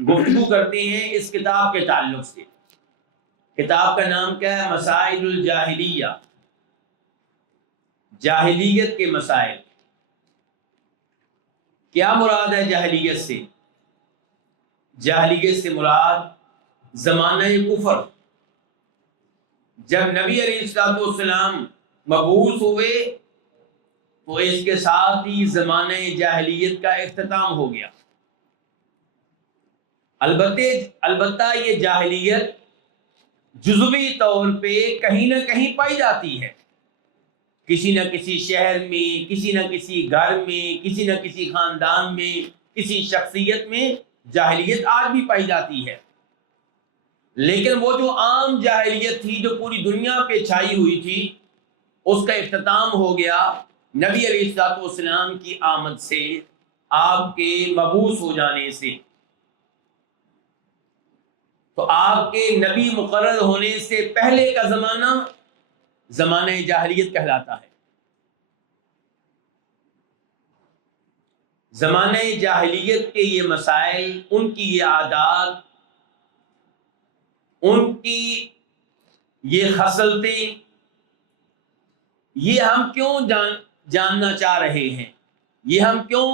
گفتگو کرتے ہیں اس کتاب کے تعلق سے۔ کتاب کا نام کیا ہے؟ مسائل الجاہلیہ، جاہلیت کے مسائل۔ کیا مراد ہے جاہلیت سے؟ جاہلیت سے مراد زمانہ کفر، جب نبی علیہ الصلوۃ والسلام مبعوث ہوئے تو اس کے ساتھ ہی زمانہ جاہلیت کا اختتام ہو گیا۔ البتہ یہ جاہلیت جزوی طور پہ کہیں نہ کہیں پائی جاتی ہے، کسی نہ کسی شہر میں، کسی نہ کسی گھر میں، کسی نہ کسی خاندان میں، کسی شخصیت میں جاہلیت آج بھی پائی جاتی ہے۔ لیکن وہ جو عام جاہلیت تھی جو پوری دنیا پہ چھائی ہوئی تھی، اس کا اختتام ہو گیا نبی علیہ الصلوۃ والسلام کی آمد سے، آپ کے مبعوث ہو جانے سے۔ تو آپ کے نبی مقرر ہونے سے پہلے کا زمانہ زمانہ جاہلیت کہلاتا ہے۔ زمانہ جاہلیت کے یہ مسائل، ان کی یہ عادات، ان کی یہ خصلتیں، یہ ہم کیوں جاننا چاہ رہے ہیں، یہ ہم کیوں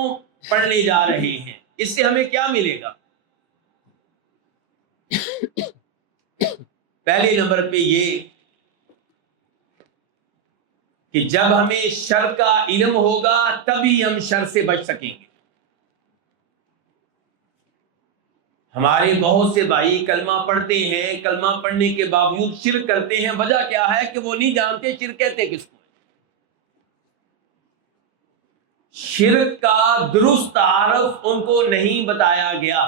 پڑھنے جا رہے ہیں، اس سے ہمیں کیا ملے گا؟ پہلے نمبر پہ یہ کہ جب ہمیں شر کا علم ہوگا تبھی ہم شر سے بچ سکیں گے۔ ہمارے بہت سے بھائی کلمہ پڑھتے ہیں، کلمہ پڑھنے کے باوجود شرک کرتے ہیں۔ وجہ کیا ہے کہ وہ نہیں جانتے شرک کہتے کس کو۔ شرک کا درست تعارف ان کو نہیں بتایا گیا،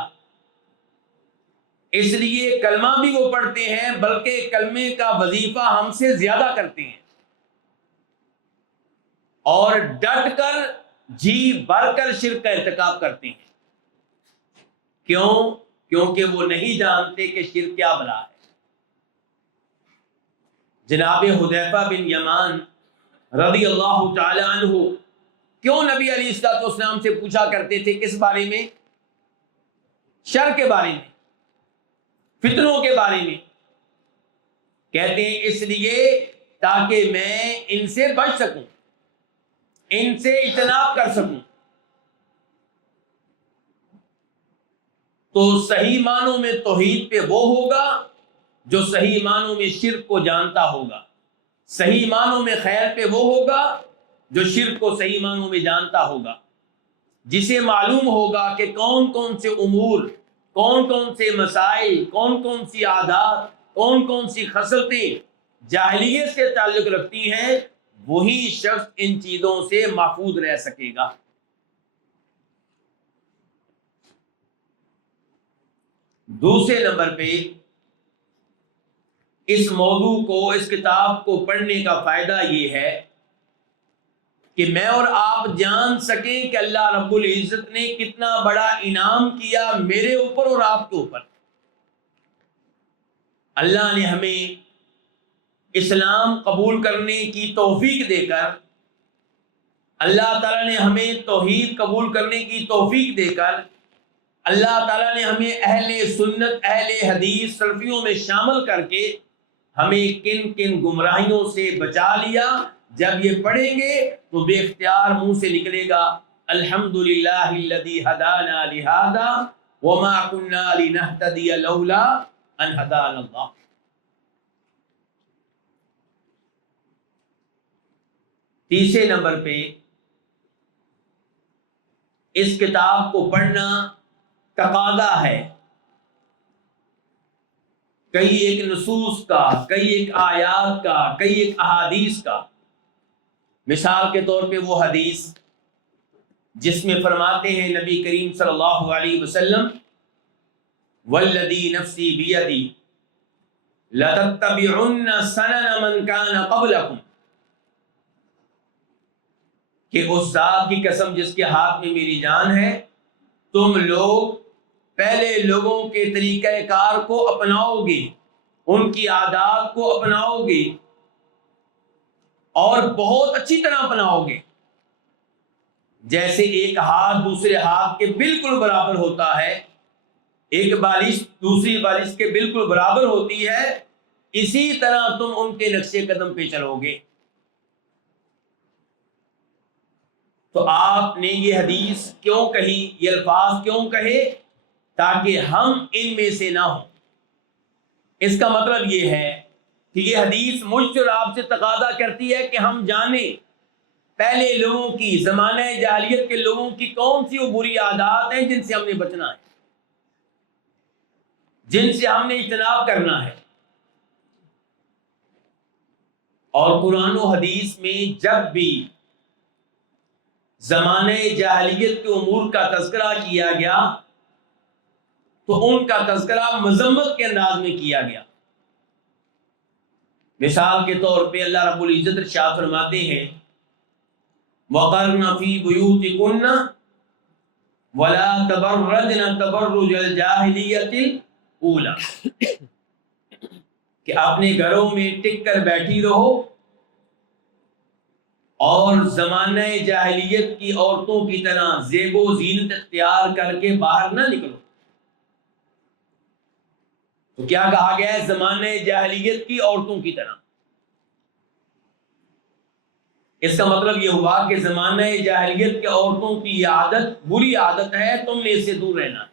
اس لیے کلمہ بھی وہ پڑھتے ہیں بلکہ کلمے کا وظیفہ ہم سے زیادہ کرتے ہیں، اور ڈٹ کر جی بھر کر شرک کا ارتکاب کرتے ہیں۔ کیوں؟ کیونکہ وہ نہیں جانتے کہ شرک کیا بلا ہے۔ جناب حذیفہ بن یمان رضی اللہ تعالی عنہ کیوں نبی علیہ الصلوۃ والسلام سے پوچھا کرتے تھے کس بارے میں؟ شر کے بارے میں، فتنوں کے بارے میں۔ کہتے ہیں اس لیے تاکہ میں ان سے بچ سکوں، ان سے اجتناب کر سکوں۔ تو صحیح معنوں میں توحید پہ وہ ہوگا جو صحیح معنوں میں شرک کو جانتا ہوگا، صحیح معنوں میں خیر پہ وہ ہوگا جو شرک کو صحیح معنوں میں جانتا ہوگا، جسے معلوم ہوگا کہ کون کون سے امور، کون کون سے مسائل، کون کون سی عادات، کون کون سی خصلتیں جاہلیت سے تعلق رکھتی ہیں، وہی شخص ان چیزوں سے محفوظ رہ سکے گا۔ دوسرے نمبر پہ اس موضوع کو، اس کتاب کو پڑھنے کا فائدہ یہ ہے کہ میں اور آپ جان سکیں کہ اللہ رب العزت نے کتنا بڑا انعام کیا میرے اوپر اور آپ کے اوپر۔ اللہ نے ہمیں اسلام قبول کرنے کی توفیق دے کر، اللہ تعالیٰ نے ہمیں توحید قبول کرنے کی توفیق دے کر، اللہ تعالیٰ نے ہمیں اہل سنت، اہل حدیث، سلفیوں میں شامل کر کے ہمیں کن کن گمراہیوں سے بچا لیا۔ جب یہ پڑھیں گے تو بے اختیار منہ سے نکلے گا الحمدللہ الذی ہدانا لہذا وما کنا لنہتدی لولا ان ہدانا اللہ۔ تیسرے نمبر پہ اس کتاب کو پڑھنا تقاضا ہے، کئی ایک نصوص کا، کئی ایک آیات کا، کئی ایک احادیث کا۔ مثال کے طور پہ وہ حدیث جس میں فرماتے ہیں نبی کریم صلی اللہ علیہ وسلم والذی نفسی بیدی لتتبعن سنن من کان قبلکم، کہ اس ذات کی قسم جس کے ہاتھ میں میری جان ہے، تم لوگ پہلے لوگوں کے طریقہ کار کو اپناؤ گے، ان کی عادات کو اپناؤ گے، اور بہت اچھی طرح اپناؤ گے، جیسے ایک ہاتھ دوسرے ہاتھ کے بالکل برابر ہوتا ہے، ایک بالش دوسری بالش کے بالکل برابر ہوتی ہے، اسی طرح تم ان کے نقش قدم پہ چلو گے۔ تو آپ نے یہ حدیث کیوں کہی، یہ الفاظ کیوں کہے؟ تاکہ ہم ان میں سے نہ ہوں۔ اس کا مطلب یہ ہے کہ یہ حدیث مجھ سے اور آپ سے تقاضا کرتی ہے کہ ہم جانیں پہلے لوگوں کی، زمانہ جاہلیت کے لوگوں کی کون سی وہ بری عادات ہیں جن سے ہم نے بچنا ہے، جن سے ہم نے اجتناب کرنا ہے۔ اور قرآن و حدیث میں جب بھی زمانہ جاہلیت کے امور کا تذکرہ کیا گیا تو ان کا تذکرہ مذمت کے انداز میں کیا گیا۔ مثال کے طور پہ اللہ رب العزت ارشاد فرماتے ہیں وَقَرْنَ فِي بُيُوتِكُنَّ وَلَا تَبَرَّجْنَ تَبَرُّجَ الْجَاهِلِيَّةِ الْأُولَى، کہ اپنے گھروں میں ٹک کر بیٹھی رہو اور زمانہ جاہلیت کی عورتوں کی طرح زیب و زینت اختیار کر کے باہر نہ نکلو۔ تو کیا کہا گیا ہے؟ زمانہ جاہلیت کی عورتوں کی طرح۔ اس کا مطلب یہ ہوا کہ زمانہ جاہلیت کے عورتوں کی یہ عادت بری عادت ہے، تم نے اس سے دور رہنا ہے۔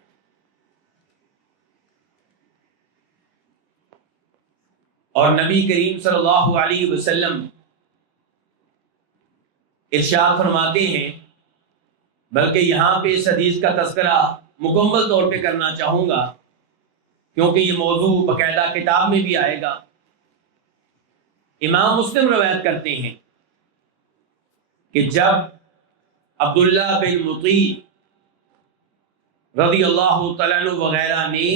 اور نبی کریم صلی اللہ علیہ وسلم ارشاد فرماتے ہیں، بلکہ یہاں پہ اس حدیث کا تذکرہ مکمل طور پہ کرنا چاہوں گا کیونکہ یہ موضوع باقاعدہ کتاب میں بھی آئے گا۔ امام مسلم روایت کرتے ہیں کہ جب عبداللہ بن مطیع رضی اللہ تعالیٰ عنہ وغیرہ نے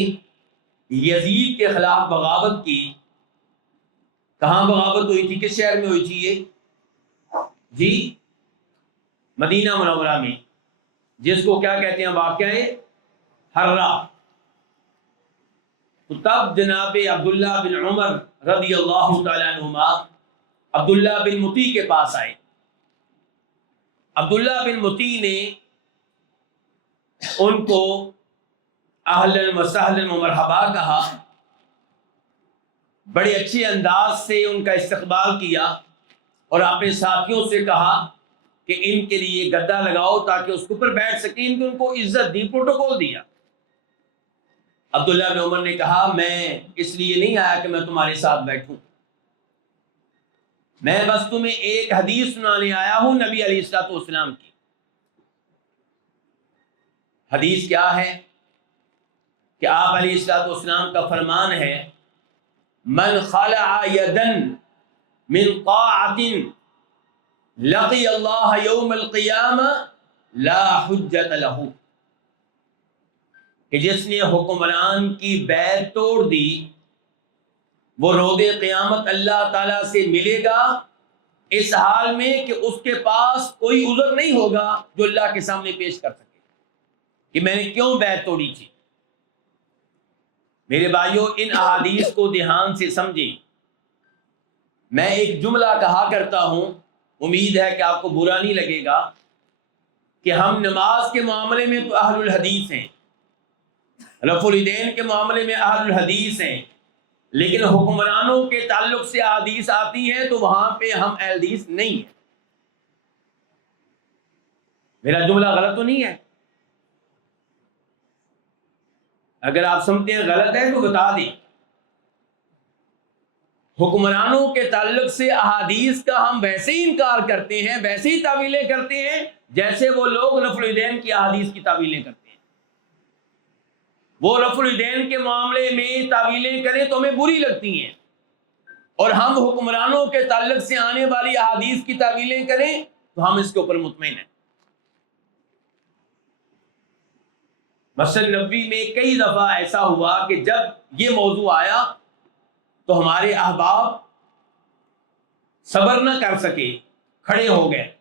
یزید کے خلاف بغاوت کی، کہاں بغاوت ہوئی تھی؟ کس شہر میں ہوئی تھی یہ؟ جی مدینہ منورہ میں، جس کو کیا کہتے ہیں؟ واقعہ حرہ۔ تب جناب عبداللہ بن عمر رضی اللہ تعالیٰ عنہما عبداللہ بن مطیع کے پاس آئے۔ عبداللہ بن مطیع نے ان کو اہلاً و سہلاً و مرحبا کہا، بڑے اچھے انداز سے ان کا استقبال کیا اور اپنے ساتھیوں سے کہا کہ ان کے لیے گدا لگاؤ تاکہ اس کے اوپر بیٹھ سکیں۔ ان کو عزت دی، پروٹوکول دیا۔ عبداللہ بن عمر نے کہا میں اس لیے نہیں آیا کہ میں تمہارے ساتھ بیٹھوں، میں بس تمہیں ایک حدیث سنانے آیا ہوں نبی علیہ الصلوۃ والسلام کی۔ حدیث کیا ہے کہ آپ علیہ الصلوۃ والسلام کا فرمان ہے من خلع یدا من طاعۃ لقی اللہ یوم القیامہ لا حجت لہ، کہ جس نے حکمران کی بیعت توڑ دی وہ روز قیامت اللہ تعالیٰ سے ملے گا اس حال میں کہ اس کے پاس کوئی عذر نہیں ہوگا جو اللہ کے سامنے پیش کر سکے کہ میں نے کیوں بیعت توڑی تھی۔ میرے بھائیوں، ان احادیث کو دھیان سے سمجھیں۔ میں ایک جملہ کہا کرتا ہوں، امید ہے کہ آپ کو برا نہیں لگے گا، کہ ہم نماز کے معاملے میں تو اہل الحدیث ہیں، رفع الیدین کے معاملے میں اہل الحدیث ہیں، لیکن حکمرانوں کے تعلق سے احادیث آتی ہیں تو وہاں پہ ہم اہل حدیث نہیں ہیں۔ میرا جملہ غلط تو نہیں ہے؟ اگر آپ سمجھتے ہیں غلط ہے تو بتا دیں۔ حکمرانوں کے تعلق سے احادیث کا ہم ویسے ہی انکار کرتے ہیں، ویسے ہی تعویلیں کرتے ہیں جیسے وہ لوگ رفع الیدین کی احادیث کی تعویلیں کرتے ہیں۔ وہ رفع الیدین کے معاملے میں تعویلیں کریں تو ہمیں بری لگتی ہیں، اور ہم حکمرانوں کے تعلق سے آنے والی احادیث کی تعویلیں کریں تو ہم اس کے اوپر مطمئن ہیں۔ مسجد نبوی میں کئی دفعہ ایسا ہوا کہ جب یہ موضوع آیا تو ہمارے احباب صبر نہ کر سکے، کھڑے ہو گئے،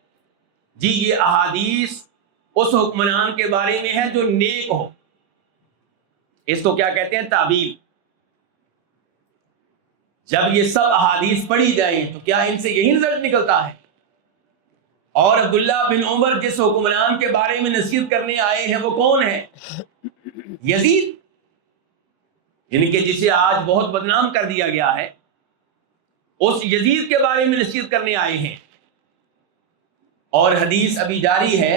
جی یہ احادیث اس حکمران کے بارے میں ہے جو نیک ہو، اس کو کیا کہتے ہیں؟ تعویل۔ جب یہ سب احادیث پڑھی جائیں تو کیا ان سے یہی رزلٹ نکلتا ہے؟ اور عبداللہ بن عمر جس حکمران کے بارے میں نصیحت کرنے آئے ہیں وہ کون ہے؟ یزید۔ یعنی کہ جسے آج بہت بدنام کر دیا گیا ہے، اس یزید کے بارے میں نصیحت کرنے آئے ہیں۔ اور حدیث ابھی جاری ہے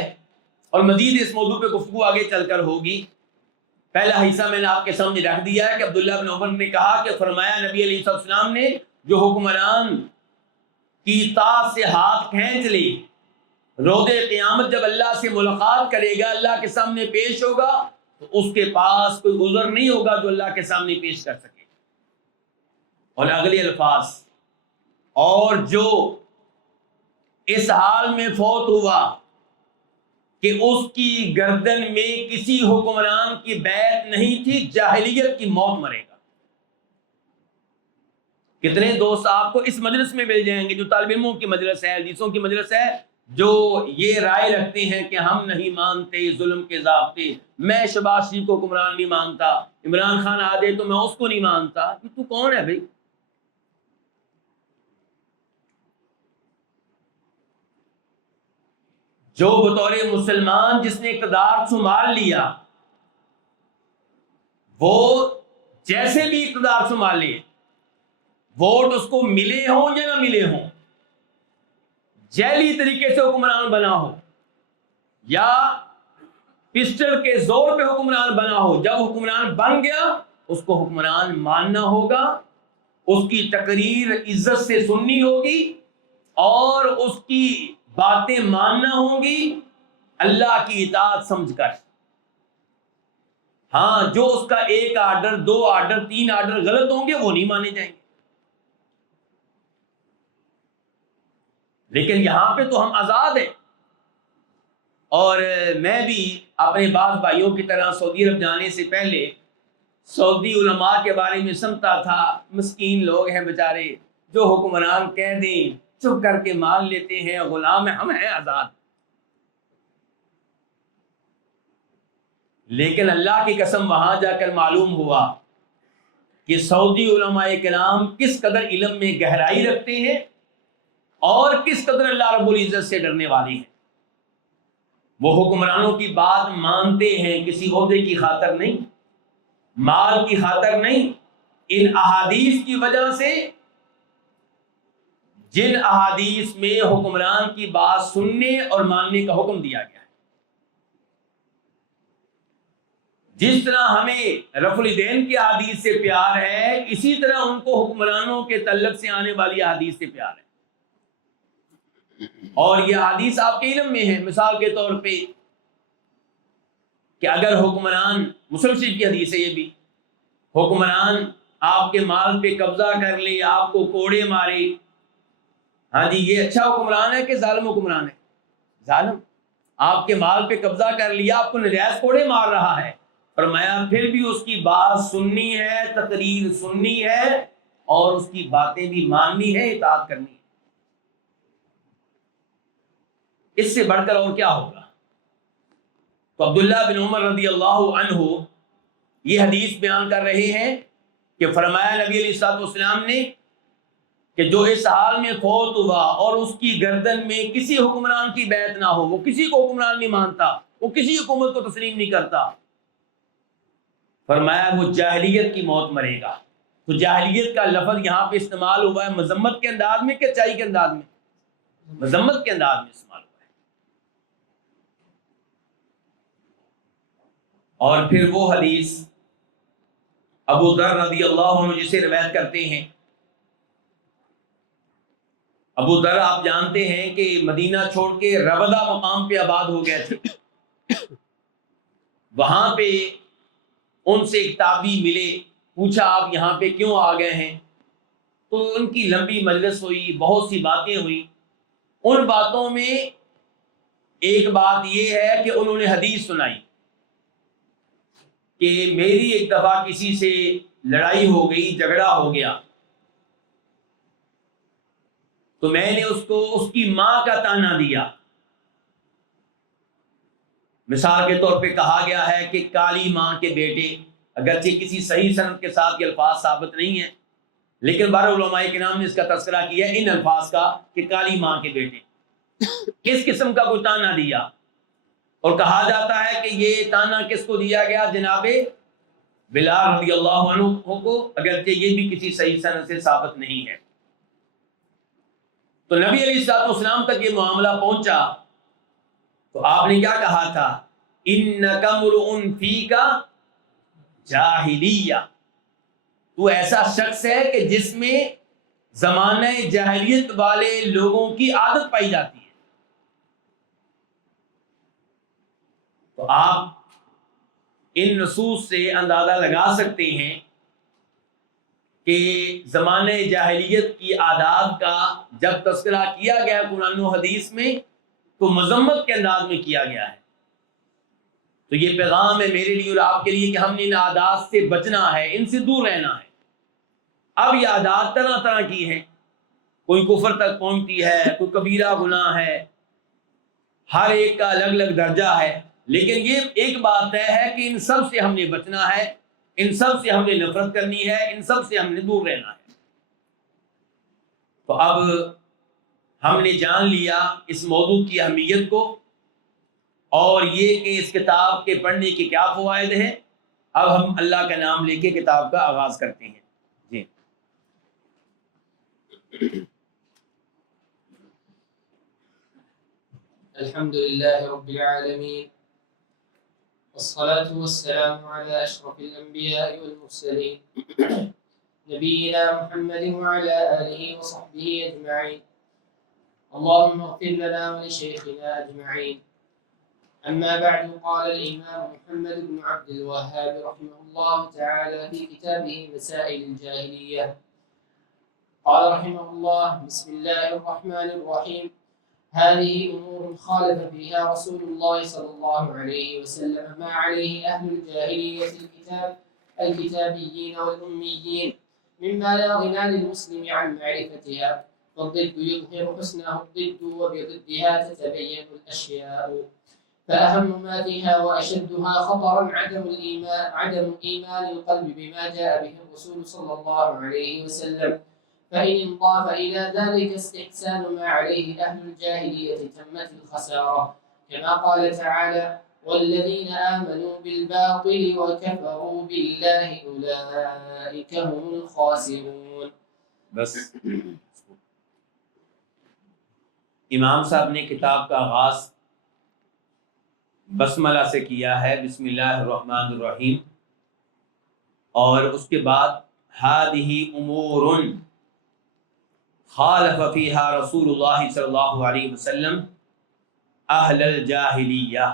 اور مزید اس موضوع پہ گفتگو آگے چل کر ہوگی۔ پہلا حصہ میں نے آپ کے سامنے رکھ دیا ہے کہ عبداللہ بن عمر نے کہا کہ فرمایا نبی علیہ السلام نے جو حکمران کی اطاعت سے ہاتھ کھینچ لے، روز قیامت جب اللہ سے ملاقات کرے گا، اللہ کے سامنے پیش ہوگا، تو اس کے پاس کوئی عذر نہیں ہوگا جو اللہ کے سامنے پیش کر سکے۔ اور اگلے الفاظ، اور جو اس حال میں فوت ہوا کہ اس کی گردن میں کسی حکمران کی بیعت نہیں تھی، جاہلیت کی موت مرے گا۔ کتنے دوست آپ کو اس مجلس میں مل جائیں گے جو طالب علموں کی مجلس ہے، حدیثوں کی مجلس ہے، جو یہ رائے رکھتے ہیں کہ ہم نہیں مانتے ظلم کے ضابطے، میں شہباز شریف کو حکمران نہیں مانتا، عمران خان آ جائے تو میں اس کو نہیں مانتا۔ تو کون ہے بھائی؟ جو بطور مسلمان جس نے اقتدار سنبھال لیا، وہ جیسے بھی اقتدار سنبھال لے، ووٹ اس کو ملے ہوں یا نہ ملے ہوں، جیلی طریقے سے حکمران بنا ہو یا پسٹل کے زور پہ حکمران بنا ہو، جب حکمران بن گیا اس کو حکمران ماننا ہوگا، اس کی تقریر عزت سے سننی ہوگی اور اس کی باتیں ماننا ہوں گی اللہ کی اطاعت سمجھ کر۔ ہاں، جو اس کا ایک آرڈر، دو آرڈر، تین آرڈر غلط ہوں گے وہ نہیں مانے جائیں گے۔ لیکن یہاں پہ تو ہم آزاد ہیں، اور میں بھی اپنے بعض بھائیوں کی طرح سعودی عرب جانے سے پہلے سعودی علماء کے بارے میں سنتا تھا، مسکین لوگ ہیں بیچارے، جو حکمران کہہ دیں چپ کر کے مان لیتے ہیں، غلام ہیں، ہم ہیں آزاد۔ لیکن اللہ کی قسم وہاں جا کر معلوم ہوا کہ سعودی علماء کرام کس قدر علم میں گہرائی رکھتے ہیں اور کس قدر اللہ رب العزت سے ڈرنے والے ہیں۔ وہ حکمرانوں کی بات مانتے ہیں، کسی عہدے کی خاطر نہیں، مال کی خاطر نہیں، ان احادیث کی وجہ سے جن احادیث میں حکمران کی بات سننے اور ماننے کا حکم دیا گیا ہے۔ جس طرح ہمیں رفع الیدین کی احادیث سے پیار ہے، اسی طرح ان کو حکمرانوں کے تعلق سے آنے والی احادیث سے پیار ہے۔ اور یہ حدیث آپ کے علم میں ہے، مثال کے طور پہ کہ اگر حکمران، مسلم شریف کی حدیث ہے یہ بھی، حکمران آپ کے مال پہ قبضہ کر لے، آپ کو کوڑے مارے، ہاں جی، یہ اچھا حکمران ہے کہ ظالم حکمران ہے؟ ظالم۔ آپ کے مال پہ قبضہ کر لیا، آپ کو نجائز کوڑے مار رہا ہے، فرمایا پھر بھی اس کی بات سننی ہے، تقریر سننی ہے اور اس کی باتیں بھی ماننی ہے، اطاعت کرنی ہے۔ اس سے بڑھ کر اور کیا ہوگا؟ تو عبداللہ بن عمر رضی اللہ عنہ یہ حدیث بیان کر رہے ہیں کہ فرمایا نبی علیہ السلام نے کہ جو اس حال میں فوت ہوا اور اس کی گردن میں کسی حکمران کی بیعت نہ ہو، وہ کسی کو حکمران نہیں مانتا، وہ کسی حکومت کو تسلیم نہیں کرتا، فرمایا وہ جاہلیت کی موت مرے گا۔ تو جاہلیت کا لفظ یہاں پہ استعمال ہوا ہے مذمت کے انداز میں کہ اچائی کے انداز میں؟ مذمت کے انداز میں استعمال ہوا ہے۔ اور پھر وہ حدیث ابو ذر رضی اللہ عنہ جسے روایت کرتے ہیں، ابو ذر آپ جانتے ہیں کہ مدینہ چھوڑ کے ربدہ مقام پہ آباد ہو گئے تھے، وہاں پہ ان سے ایک تابعی ملے، پوچھا آپ یہاں پہ کیوں آ گئے ہیں؟ تو ان کی لمبی مجلس ہوئی، بہت سی باتیں ہوئی۔ ان باتوں میں ایک بات یہ ہے کہ انہوں نے حدیث سنائی کہ میری ایک دفعہ کسی سے لڑائی ہو گئی، جھگڑا ہو گیا، تو میں نے اس کو اس کی ماں کا طعنہ دیا۔ مثال کے طور پہ کہا گیا ہے کہ کالی ماں کے بیٹے، اگرچہ کسی صحیح سند کے ساتھ یہ الفاظ ثابت نہیں ہیں، لیکن بارہ علماء کرام نے اس کا تذکرہ کیا ہے ان الفاظ کا کہ کالی ماں کے بیٹے، کس قسم کا کوئی طعنہ دیا۔ اور کہا جاتا ہے کہ یہ طعنہ کس کو دیا گیا؟ جناب بلال رضی اللہ عنہ کو، اگرچہ یہ بھی کسی صحیح سند سے ثابت نہیں ہے۔ تو نبی علیہ الصلوۃ والسلام تک یہ معاملہ پہنچا تو آپ نے کیا کہا تھا؟ اِنَّكَ امْرُؤٌ فِيكَ جَاهِلِيَّةٌ، تو ایسا شخص ہے کہ جس میں زمانہ جاہلیت والے لوگوں کی عادت پائی جاتی ہے۔ تو آپ ان نصوص سے اندازہ لگا سکتے ہیں کہ زمانہ جاہلیت کی عادات کا جب تذکرہ کیا گیا قرآن و حدیث میں تو مذمت کے انداز میں کیا گیا ہے۔ تو یہ پیغام ہے میرے لیے اور آپ کے لیے کہ ہم نے ان عادات سے بچنا ہے، ان سے دور رہنا ہے۔ اب یہ عادات طرح طرح کی ہیں، کوئی کفر تک پہنچتی ہے، کوئی کبیرہ گناہ ہے، ہر ایک کا الگ الگ درجہ ہے، لیکن یہ ایک بات طے ہے کہ ان سب سے ہم نے بچنا ہے، ان سب سے ہم نے نفرت کرنی ہے، ان سب سے ہم نے دور رہنا ہے۔ تو اب ہم نے جان لیا اس موضوع کی اہمیت کو اور یہ کہ اس کتاب کے پڑھنے کے کیا فوائد ہیں۔ اب ہم اللہ کا نام لے کے کتاب کا آغاز کرتے ہیں۔ جی الحمد لله رب العالمين، والصلاة والسلام على أشرف الأنبياء والمرسلين نبينا محمد وعلى آله وصحبه أجمعين، اللهم اغفر لنا ولشيخنا أجمعين. أما بعد، قال الإمام محمد بن عبد الوهاب رحمه الله تعالى في كتابه مسائل الجاهلية، قال رحمه الله: بسم الله الرحمن الرحيم. هذه أمور خالف فيها رسول الله صلى الله عليه وسلم ما عليه أهل الجاهلية الكتابيين والأميين، مما لا غنى للمسلم عن معرفتها، فالضد يظهر حسنه الضد، وبضدها تتبين الأشياء، فأهم ما فيها وأشدها خطرا عدم إيمان القلب بما جاء به الرسول صلى الله عليه وسلم، فإن انضاف إلى ذلك استحسان ما عليه أهل الجاهلية تمت الخسارة، كما قال تعالى: والذين آمنوا بالباطل وكفروا بالله أولئك هم الخاسرون۔ بس امام صاحب نے کتاب کا آغاز بسملہ سے کیا ہے، بسم اللہ الرحمن الرحیم، اور اس کے بعد ہذہ امور خالف فیہا رسول اللہ صلی اللہ علیہ وسلم اہل الجاہلیہ۔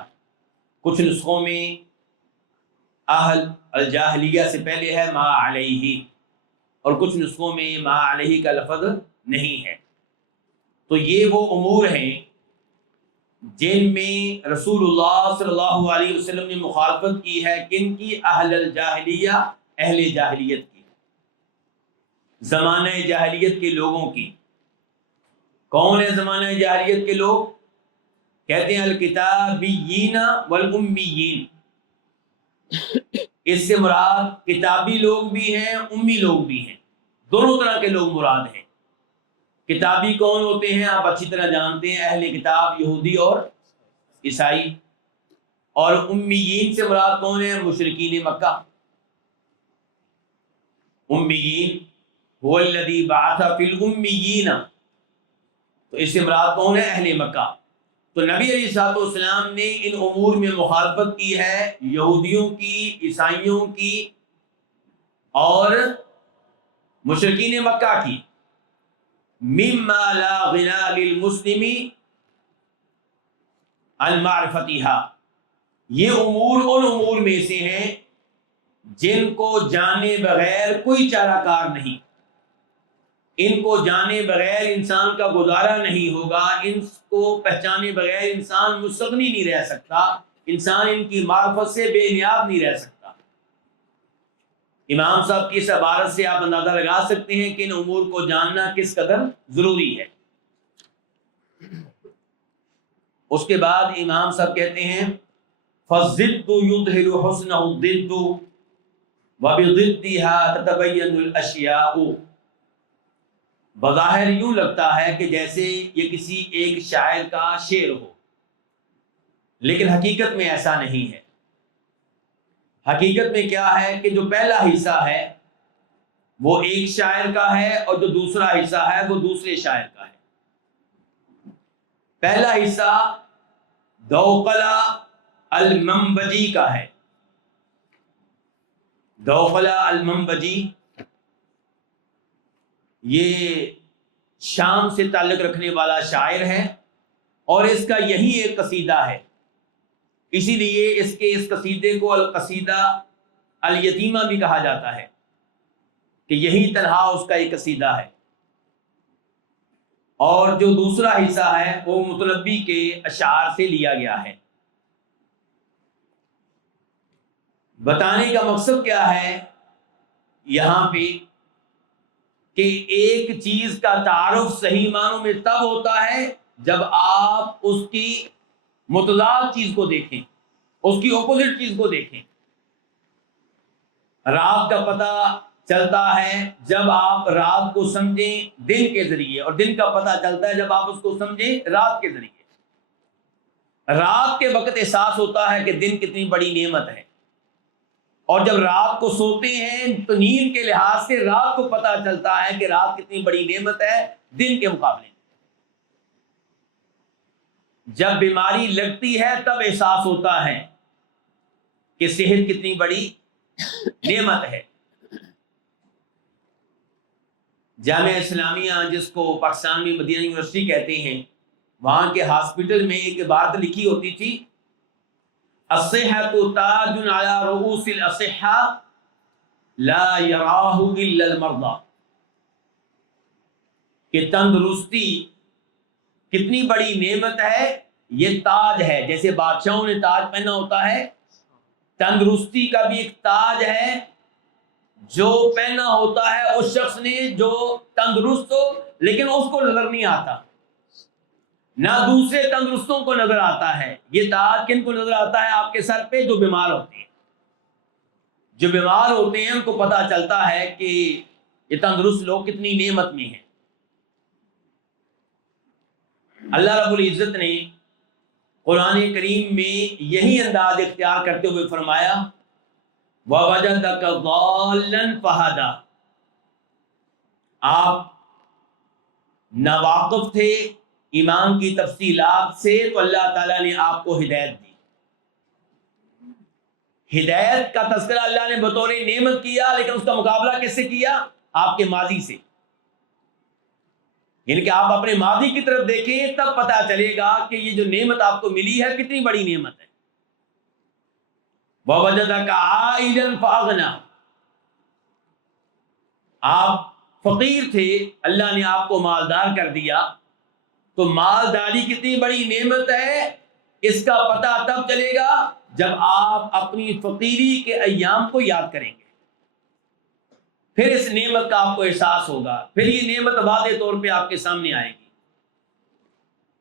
کچھ نسخوں میں اہل الجاہلیہ سے پہلے ہے ما علیہ، اور کچھ نسخوں میں ما علیہ کا لفظ نہیں ہے۔ تو یہ وہ امور ہیں جن میں رسول اللہ صلی اللہ علیہ وسلم نے مخالفت کی ہے، کن کی؟ اہل الجاہلیہ، اہل جاہلیت کی، زمانہ جاہلیت کے لوگوں کی۔ کون ہے زمانہ جاہلیت کے لوگ؟ کہتے ہیں الکتابیین والامیین۔ اس سے مراد کتابی لوگ بھی ہیں، امی لوگ بھی ہیں، دونوں طرح کے لوگ مراد ہیں۔ کتابی کون ہوتے ہیں؟ آپ اچھی طرح جانتے ہیں، اہل کتاب یہودی اور عیسائی۔ اور امیین سے مراد کون ہے؟ مشرکین مکہ۔ امیین هو الذی بعث فی الامیین، تو اس سے مراد کون ہے؟ اہل مکہ۔ تو نبی علیہ الصلوۃ والسلام نے ان امور میں مخالفت کی ہے، یہودیوں کی، عیسائیوں کی اور مشرکین مکہ کی۔ مما لا غنا للمسلم عن معرفتها، یہ امور ان امور میں سے ہیں جن کو جانے بغیر کوئی چارہ کار نہیں، ان کو جانے بغیر انسان کا گزارا نہیں ہوگا، ان کو پہچانے بغیر انسان مستغنی نہیں رہ سکتا، انسان ان کی معرفت سے بے نیاز نہیں رہ سکتا۔ امام صاحب کی اس عبارت سے آپ اندازہ لگا سکتے ہیں کہ ان امور کو جاننا کس قدر ضروری ہے۔ اس کے بعد امام صاحب کہتے ہیں فَالضِّدُّ يُظْهِرُ حُسْنَهُ الضِّدُّ وَبِضِدِّهَا تَتَبَيَّنُ الْأَشْيَاءُ۔ بظاہر یوں لگتا ہے کہ جیسے یہ کسی ایک شاعر کا شعر ہو، لیکن حقیقت میں ایسا نہیں ہے۔ حقیقت میں کیا ہے کہ جو پہلا حصہ ہے وہ ایک شاعر کا ہے اور جو دوسرا حصہ ہے وہ دوسرے شاعر کا ہے۔ پہلا حصہ دوقلہ المنبجی کا ہے۔ دوقلہ المنبجی یہ شام سے تعلق رکھنے والا شاعر ہے اور اس کا یہی ایک قصیدہ ہے، اسی لیے اس قصیدے کو القصیدہ الیتیمہ بھی کہا جاتا ہے کہ یہی تنہا اس کا ایک قصیدہ ہے۔ اور جو دوسرا حصہ ہے وہ متنبی کے اشعار سے لیا گیا ہے۔ بتانے کا مقصد کیا ہے یہاں پہ کہ ایک چیز کا تعارف صحیح معنوں میں تب ہوتا ہے جب آپ اس کی متضاد چیز کو دیکھیں، اس کی اپوزٹ چیز کو دیکھیں۔ رات کا پتہ چلتا ہے جب آپ رات کو سمجھیں دن کے ذریعے، اور دن کا پتہ چلتا ہے جب آپ اس کو سمجھیں رات کے ذریعے۔ رات کے وقت احساس ہوتا ہے کہ دن کتنی بڑی نعمت ہے، اور جب رات کو سوتے ہیں تو نیند کے لحاظ سے رات کو پتہ چلتا ہے کہ رات کتنی بڑی نعمت ہے دن کے مقابلے میں۔ جب بیماری لگتی ہے تب احساس ہوتا ہے کہ صحت کتنی بڑی نعمت ہے۔ جامعہ اسلامیہ جس کو پاکستان میں مدینہ یونیورسٹی کہتے ہیں، وہاں کے ہاسپٹل میں ایک عبارت لکھی ہوتی تھی، الصحۃ تاج علی رؤوس الاصحاء لا یراہ الا المرضى، کہ تندرستی کتنی بڑی نعمت ہے، یہ تاج ہے، جیسے بادشاہوں نے تاج پہنا ہوتا ہے، تندرستی کا بھی ایک تاج ہے جو پہنا ہوتا ہے اس شخص نے جو تندرست ہو، لیکن اس کو نظر نہیں آتا، نہ دوسرے تندرستوں کو نظر آتا ہے۔ یہ تاج کن کو نظر آتا ہے؟ آپ کے سر پہ جو بیمار ہوتے ہیں۔ جو بیمار ہوتے ہیں ان کو پتہ چلتا ہے کہ یہ تندرست لوگ کتنی نعمت میں ہیں۔ اللہ رب العزت نے قرآن کریم میں یہی انداز اختیار کرتے ہوئے فرمایا وَوَجَدَكَ ضَالًّا فَهَدَىٰ، آپ ناواقف تھے ایمان کی تفصیلات سے تو اللہ تعالیٰ نے آپ کو ہدایت دی۔ ہدایت کا تذکرہ اللہ نے بطور نعمت کیا، لیکن اس کا مقابلہ کس سے کیا؟ آپ کے ماضی سے۔ یعنی کہ آپ اپنے ماضی کی طرف دیکھیں تب پتہ چلے گا کہ یہ جو نعمت آپ کو ملی ہے کتنی بڑی نعمت ہے۔ وَوَجَدَكَ عَائِلًا فَأَغْنَىٰ، آپ فقیر تھے، اللہ نے آپ کو مالدار کر دیا، تو مالداری کتنی بڑی نعمت ہے اس کا پتہ تب چلے گا جب آپ اپنی فقیری کے ایام کو یاد کریں گے، پھر اس نعمت کا آپ کو احساس ہوگا، پھر یہ نعمت واضح طور پہ آپ کے سامنے آئے گی۔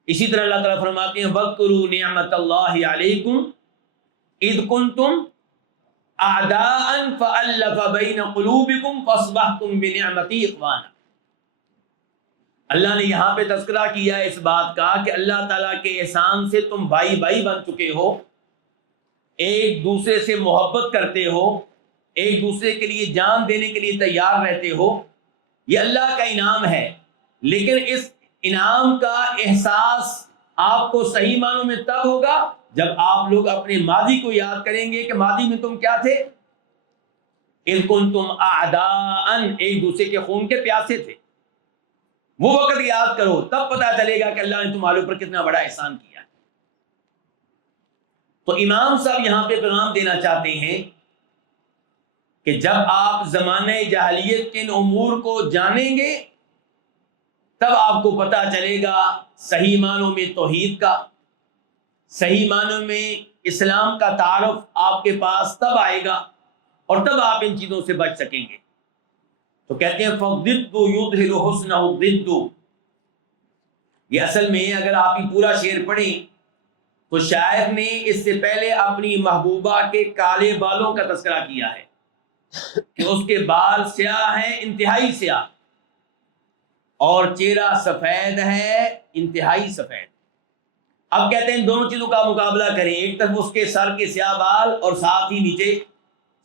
اسی طرح اللہ تعالیٰ فرماتے ہیں وَاذْكُرُوا نِعْمَةَ اللَّهِ عَلَيْكُمْ اِذْ كُنْتُمْ أَعْدَاءً فَأَلَّفَ بَيْنَ قُلُوبِكُمْ فَأَصْبَحْتُمْ بِنِعْمَتِهِ إِخْوَانًا۔ اللہ نے یہاں پہ تذکرہ کیا اس بات کا کہ اللہ تعالیٰ کے احسان سے تم بھائی بھائی بن چکے ہو، ایک دوسرے سے محبت کرتے ہو، ایک دوسرے کے لیے جان دینے کے لیے تیار رہتے ہو، یہ اللہ کا انعام ہے۔ لیکن اس انعام کا احساس آپ کو صحیح معنوں میں تب ہوگا جب آپ لوگ اپنے ماضی کو یاد کریں گے کہ ماضی میں تم کیا تھے، اذ کنتم اعداء، ایک دوسرے کے خون کے پیاسے تھے۔ وہ وقت یاد کرو، تب پتہ چلے گا کہ اللہ نے تمہارے اوپر کتنا بڑا احسان کیا ہے۔ تو امام صاحب یہاں پہ پیغام دینا چاہتے ہیں کہ جب آپ زمانہ جاہلیت کے ان امور کو جانیں گے تب آپ کو پتہ چلے گا صحیح معنوں میں توحید کا، صحیح معنوں میں اسلام کا تعارف آپ کے پاس تب آئے گا، اور تب آپ ان چیزوں سے بچ سکیں گے۔ تو کہتے ہیں فَالضِّدُّ يُظْهِرُ حُسْنَهُ الضِّدُّ، یہ اصل میں اگر آپ یہ پورا شعر پڑھیں تو شاعر نے اس سے پہلے اپنی محبوبہ کے کالے بالوں کا تذکرہ کیا ہے کہ اس کے بال سیاہ ہیں، انتہائی سیاہ، اور چہرہ سفید ہے، انتہائی سفید۔ اب کہتے ہیں دونوں چیزوں کا مقابلہ کریں، ایک طرف اس کے سر کے سیاہ بال اور ساتھ ہی نیچے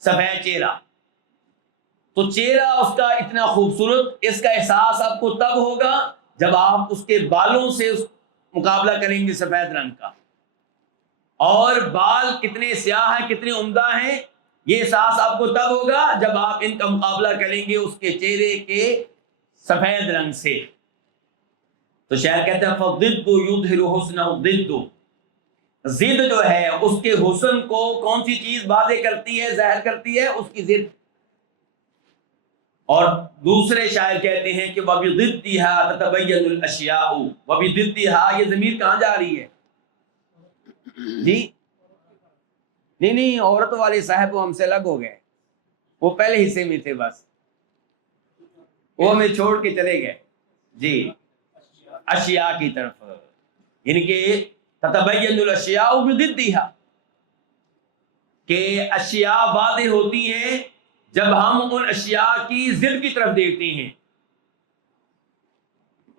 سفید چہرہ. تو چہرہ اس کا اتنا خوبصورت، اس کا احساس آپ کو تب ہوگا جب آپ اس کے بالوں سے مقابلہ کریں گے سفید رنگ کا. اور بال کتنے سیاہ ہیں، کتنے عمدہ ہیں، یہ احساس آپ کو تب ہوگا جب آپ ان کا مقابلہ کریں گے اس کے چہرے کے سفید رنگ سے. تو شاعر کہتے ہیں فَالضِّدُّ يُظْهِرُ حُسْنَهُ الضِّدُّ، ضد جو ہے اس کے حسن کو کون سی چیز واضح کرتی ہے، ظاہر کرتی ہے؟ اس کی ضد. اور دوسرے شاعر کہتے ہیں کہ وَبِضِدِّهَا تَتَبَيَّنُ الْأَشْيَاءُ. وَبِضِدِّهَا، یہ ضمیر کہاں جا رہی ہے جی؟ نہیں عورت والے صاحب وہ ہم سے الگ ہو گئے، وہ پہلے حصے میں تھے، بس وہ ہمیں چھوڑ کے چلے گئے. جی اشیاء کی طرف، یعنی کہ تتبین الاشیاء بضدها، کہ اشیاء واضح ہوتی ہیں جب ہم ان اشیاء کی ضد کی طرف دیکھتے ہیں.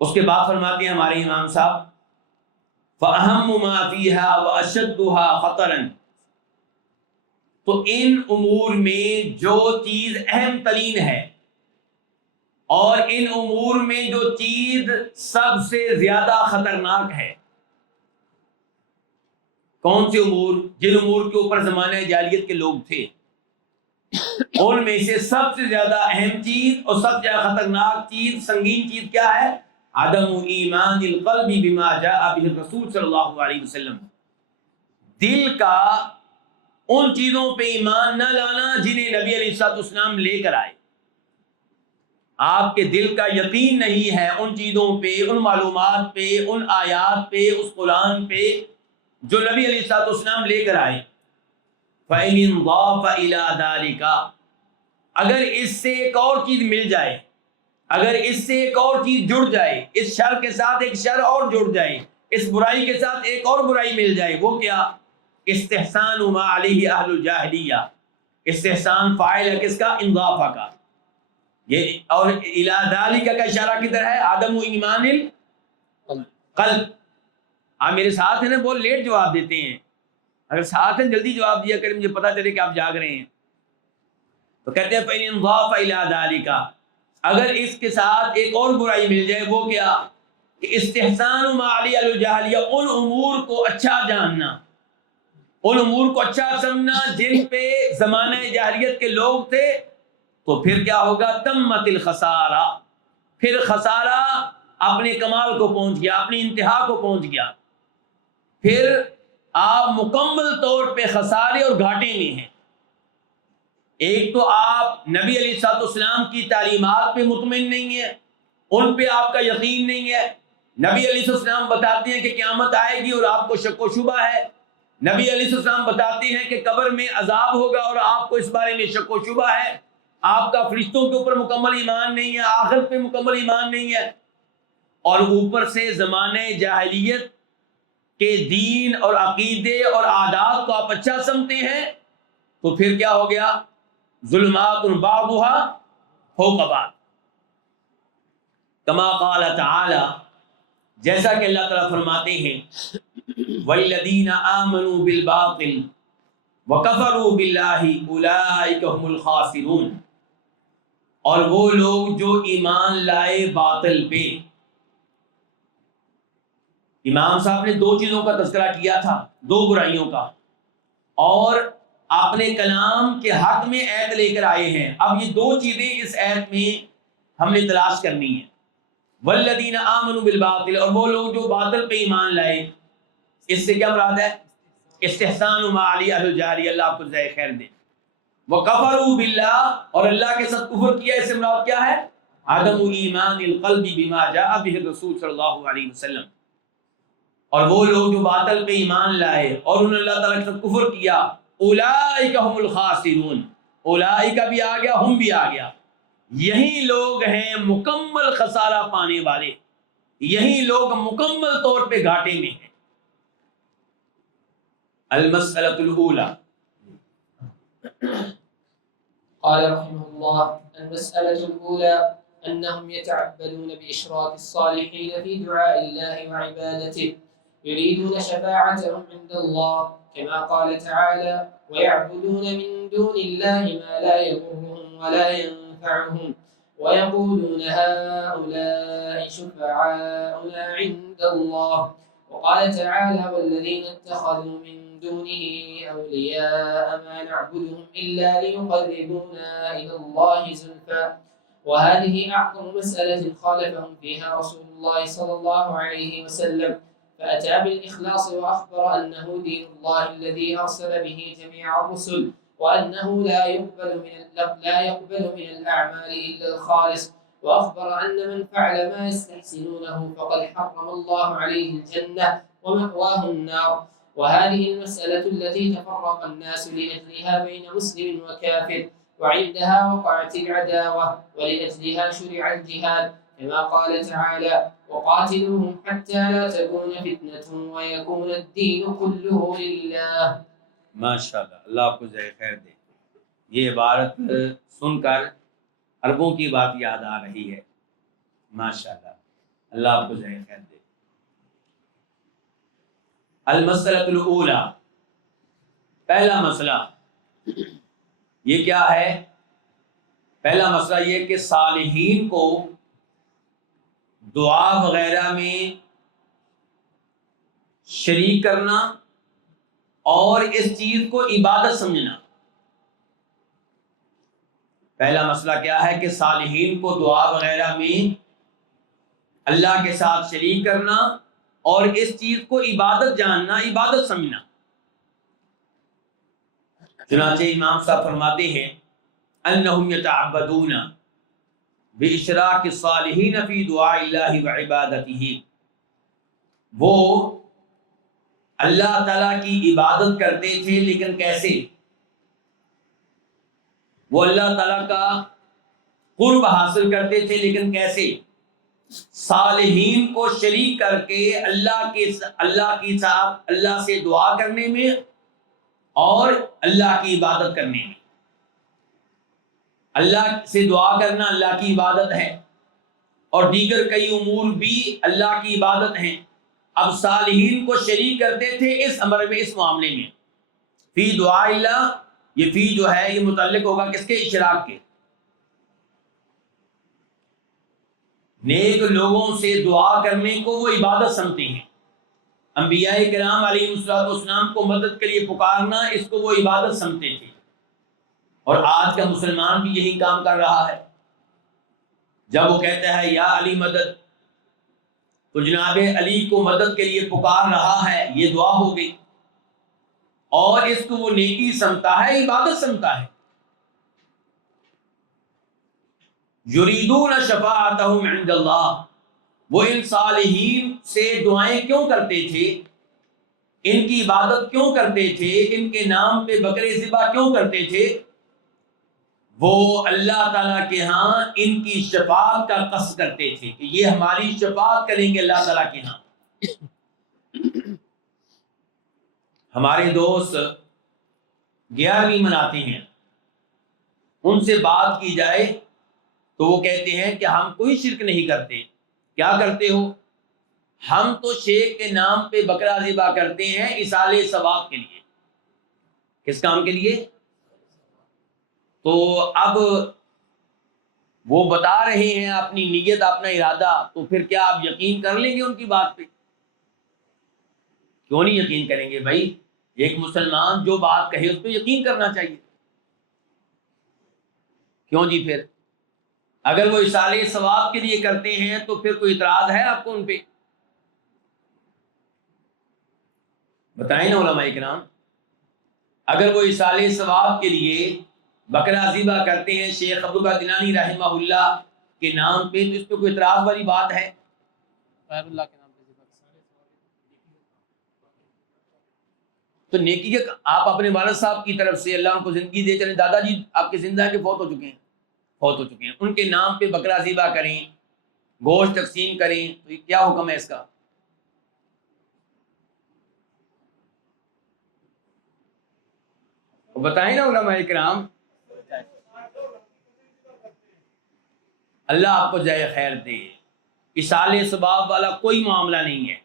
اس کے بعد فرماتے ہیں ہمارے امام صاحب فَأَهَمُّ مَا فِيهَا وَأَشَدُّهَا خَطَرًا، تو ان امور میں جو چیز اہم ترین ہے اور ان امور میں جو چیز سب سے زیادہ خطرناک ہے، کون سے امور؟ جن امور کے اوپر زمانہ جاہلیت کے لوگ تھے، ان میں سے سب سے زیادہ اہم چیز اور سب سے زیادہ خطرناک چیز، سنگین چیز کیا ہے؟ عدم ایمان القلب بما جاء به الرسول صلی اللہ علیہ وسلم، دل کا ان چیزوں پہ ایمان نہ لانا جنہیں نبی علیہ الصلوۃ والسلام لے کر آئے. آپ کے دل کا یقین نہیں ہے ان چیزوں پہ، ان معلومات پہ، ان آیات پہ، اس قرآن پہ جو نبی علیہ الصلوۃ والسلام لے کر آئے. فَإِنِ انضاف إِلَى ذَلِكَ، اگر اس سے ایک اور چیز مل جائے، اگر اس سے ایک اور چیز جڑ جائے، اس شر کے ساتھ ایک شر اور جڑ جائے، اس برائی کے ساتھ ایک اور برائی مل جائے، وہ کیا؟ استحسان ما علیہ اہل الجاہلیہ. استحسان فاعل ہے کس کا؟ انضافہ کا. یہ اور الی ذالک کا اشارہ کدھر ہے؟ عدم ایمان القلب. آپ میرے ساتھ ہیں نا، بہت لیٹ جواب دیتے ہیں، اگر ساتھ ہیں جلدی جواب دیا کریں، مجھے پتہ چلے کہ آپ جاگ رہے ہیں. تو کہتے ہیں فَإِنْ انضاف إِلَى ذَلِكَ، اگر اس کے ساتھ ایک اور برائی مل جائے، وہ کیا؟ کہ استحسان ما علی الجاہلیہ، ان امور کو اچھا جاننا، ان امور کو اچھا سمجھنا جن پہ زمانہ جاہلیت کے لوگ تھے. تو پھر کیا ہوگا؟ تمت الخسارہ، پھر خسارہ اپنے کمال کو پہنچ گیا، اپنی انتہا کو پہنچ گیا. پھر آپ مکمل طور پہ خسارے اور گھاٹے میں ہیں. ایک تو آپ نبی علیہ الصلوۃ والسلام کی تعلیمات پہ مطمئن نہیں ہیں، ان پہ آپ کا یقین نہیں ہے. نبی علیہ السلام بتاتے ہیں کہ قیامت آئے گی اور آپ کو شک و شبہ ہے. نبی علیہ السلام بتاتے ہیں کہ قبر میں عذاب ہوگا اور آپ کو اس بارے میں شک و شبہ ہے. آپ کا فرشتوں کے اوپر مکمل ایمان نہیں ہے، آخرت پہ مکمل ایمان نہیں ہے، اور اوپر سے زمانے جاہلیت کے دین اور عقیدے اور عادات کو آپ اچھا سمجھتے ہیں. تو پھر کیا ہو گیا؟ ظلمات بعضها فوق بعض، کما قال تعالی، جیسا کہ اللہ تعالیٰ فرماتے ہیں والذین آمنوا بالباطل وکفروا باللہ اولئک هم الخاسرون، اور وہ لوگ جو ایمان لائے باطل پہ. امام صاحب نے دو چیزوں کا تذکرہ کیا تھا، دو برائیوں کا، اور اپنے کلام کے حق میں ایت لے کر آئے ہیں. اب یہ دو چیزیں اس ایت میں ہم نے تلاش کرنی ہیں. والذین آمنوا بالباطل، اور وہ لوگ جو باطل پہ ایمان لائے. اس سے کیا مراد ہے؟ استحسان ما علی اہل الجاہلیہ، اللہ آپ کو جزائے خیر دے. وکفروا باللہ، اور اللہ کے ساتھ کفر کیا، اس سے مراد کیا ہے؟ عدم ایمان القلب بما جاء به الرسول صلی اللہ علیہ وسلم. اور وہ لوگ جو باطل پہ ایمان لائے اور انہوں نے اللہ تعالیٰ کے ساتھ کفر کیا، اولئک هم الخاسرون، اولئک بھی آ گیا، ہم بھی آ گیا. یہی لوگ ہیں مکمل خسارہ پانے والے، یہی لوگ مکمل طور پہ گھاٹے میں ہیں. المسألة الأولى، قال رحمه الله: المسألة الأولى أنهم يتعبدون بإشراك الصالحين في دعاء الله وعبادته، يريدون شفاعتهم عند الله، كما قال تعالى: ويعبدون من دون الله ما لا يضرهم ولا ينفعهم ويقولون هؤلاء شفعاؤنا عند الله. وقال تعالى والذين اتخذوا من دونه أولياء ما نعبدهم إلا ليقربونا إلى الله زلفى. وهذه أعظم مسألة خالفهم فيها رسول الله صلى الله عليه وسلم، فأتى بالإخلاص وأخبر أنه دين الله الذي أرسل به جميع الرسل، وأنه لا يقبل من الأعمال إلا الخالص، وأخبر أن من فعل ما يستحسنونه فقد حرم الله عليه الجنة ومأواه النار. وهذه المسألة التي تفرق الناس لأجلها بين مسلم وكافر، وعندها وقعت العداوة، ولأجلها شرع الجهاد، كما قال تعالى وقاتلوهم حتى لا تكون فتنة ويكون الدين كله لله. ماشاءاللہ، اللہ آپ کو جزائے خیر دے. یہ عبارت سن کر عربوں کی بات یاد آ رہی ہے. ماشاءاللہ، اللہ آپ کو جزائے خیر دے. المسئلۃ الاولی، پہلا مسئلہ یہ کیا ہے؟ پہلا مسئلہ یہ کہ صالحین کو دعا وغیرہ میں شریک کرنا اور اس چیز کو عبادت سمجھنا. پہلا مسئلہ کیا ہے کہ صالحین کو دعا وغیرہ میں اللہ کے ساتھ شریک کرنا اور اس چیز کو عبادت جاننا، عبادت سمجھنا. چنانچہ امام صاحب فرماتے ہیں انہم یتعبدون باشراک الصالحین فی دعاء اللہ وعبادتہ، وہ اللہ تعالیٰ کی عبادت کرتے تھے، لیکن کیسے؟ وہ اللہ تعالیٰ کا قرب حاصل کرتے تھے، لیکن کیسے؟ صالحین کو شریک کر کے اللہ سے دعا کرنے میں اور اللہ کی عبادت کرنے میں. اللہ سے دعا کرنا اللہ کی عبادت ہے، اور دیگر کئی امور بھی اللہ کی عبادت ہیں. اب صالحین کو شریک کرتے تھے اس امر میں، اس معاملے میں. فی دعاء اللہ، یہ فی جو ہے یہ متعلق ہوگا کس کے؟ اشراک کے. نیک لوگوں سے دعا کرنے کو وہ عبادت سمجھتے ہیں. انبیاء کرام علیہ السلام کو مدد کے لیے پکارنا، اس کو وہ عبادت سمجھتے تھے. اور آج کا مسلمان بھی یہی کام کر رہا ہے. جب وہ کہتا ہے یا علی مدد، تو جناب علی کو مدد کے لیے پکار رہا ہے، یہ دعا ہو گئی، اور اس کو وہ نیکی سمجھتا ہے، عبادت سمجھتا ہے. یریدون شفاعتہم عند اللہ، وہ ان صالحین سے دعائیں کیوں کرتے تھے؟ ان کی عبادت کیوں کرتے تھے؟ ان کے نام پہ بکرے ذبح کیوں کرتے تھے؟ وہ اللہ تعالیٰ کے ہاں ان کی شفاعت کا قصد کرتے تھے کہ یہ ہماری شفاعت کریں گے اللہ تعالیٰ کے ہاں. ہمارے دوست 11ویں مناتے ہیں، ان سے بات کی جائے تو وہ کہتے ہیں کہ ہم کوئی شرک نہیں کرتے. کیا کرتے ہو؟ ہم تو شیخ کے نام پہ بکرا ذبح کرتے ہیں ایصال ثواب کے لیے. کس کام کے لیے؟ تو اب وہ بتا رہے ہیں اپنی نیت، اپنا ارادہ، تو پھر کیا آپ یقین کر لیں گے ان کی بات پہ؟ کیوں نہیں یقین کریں گے بھائی؟ ایک مسلمان جو بات کہے اس پہ یقین کرنا چاہیے. کیوں جی؟ پھر اگر وہ ایصال ثواب کے لیے کرتے ہیں تو پھر کوئی اعتراض ہے آپ کو ان پہ؟ بتائیں نا علماء کرام. اگر وہ ایصال ثواب کے لیے بکرا ذبح کرتے ہیں شیخ عبداللہ دینانی رحمہ اللہ کے نام پہ، تو اس پہ کوئی اعتراض والی بات ہے؟ غیر اللہ کے نام پہ ذبح. تو نیکی کے آپ اپنے والد صاحب کی طرف سے اللہ ان کو زندگی دے چلیں، دادا جی آپ کے زندہ ہیں کہ فوت ہو چکے ہیں، ان کے نام پہ بکرا ذبح کریں، گوشت تقسیم کریں، تو یہ کیا حکم ہے اس کا؟ بتائیں نا علماء کرام. اللہ آپ کو جزائے خیر دے. ایصال ثواب والا کوئی معاملہ نہیں ہے.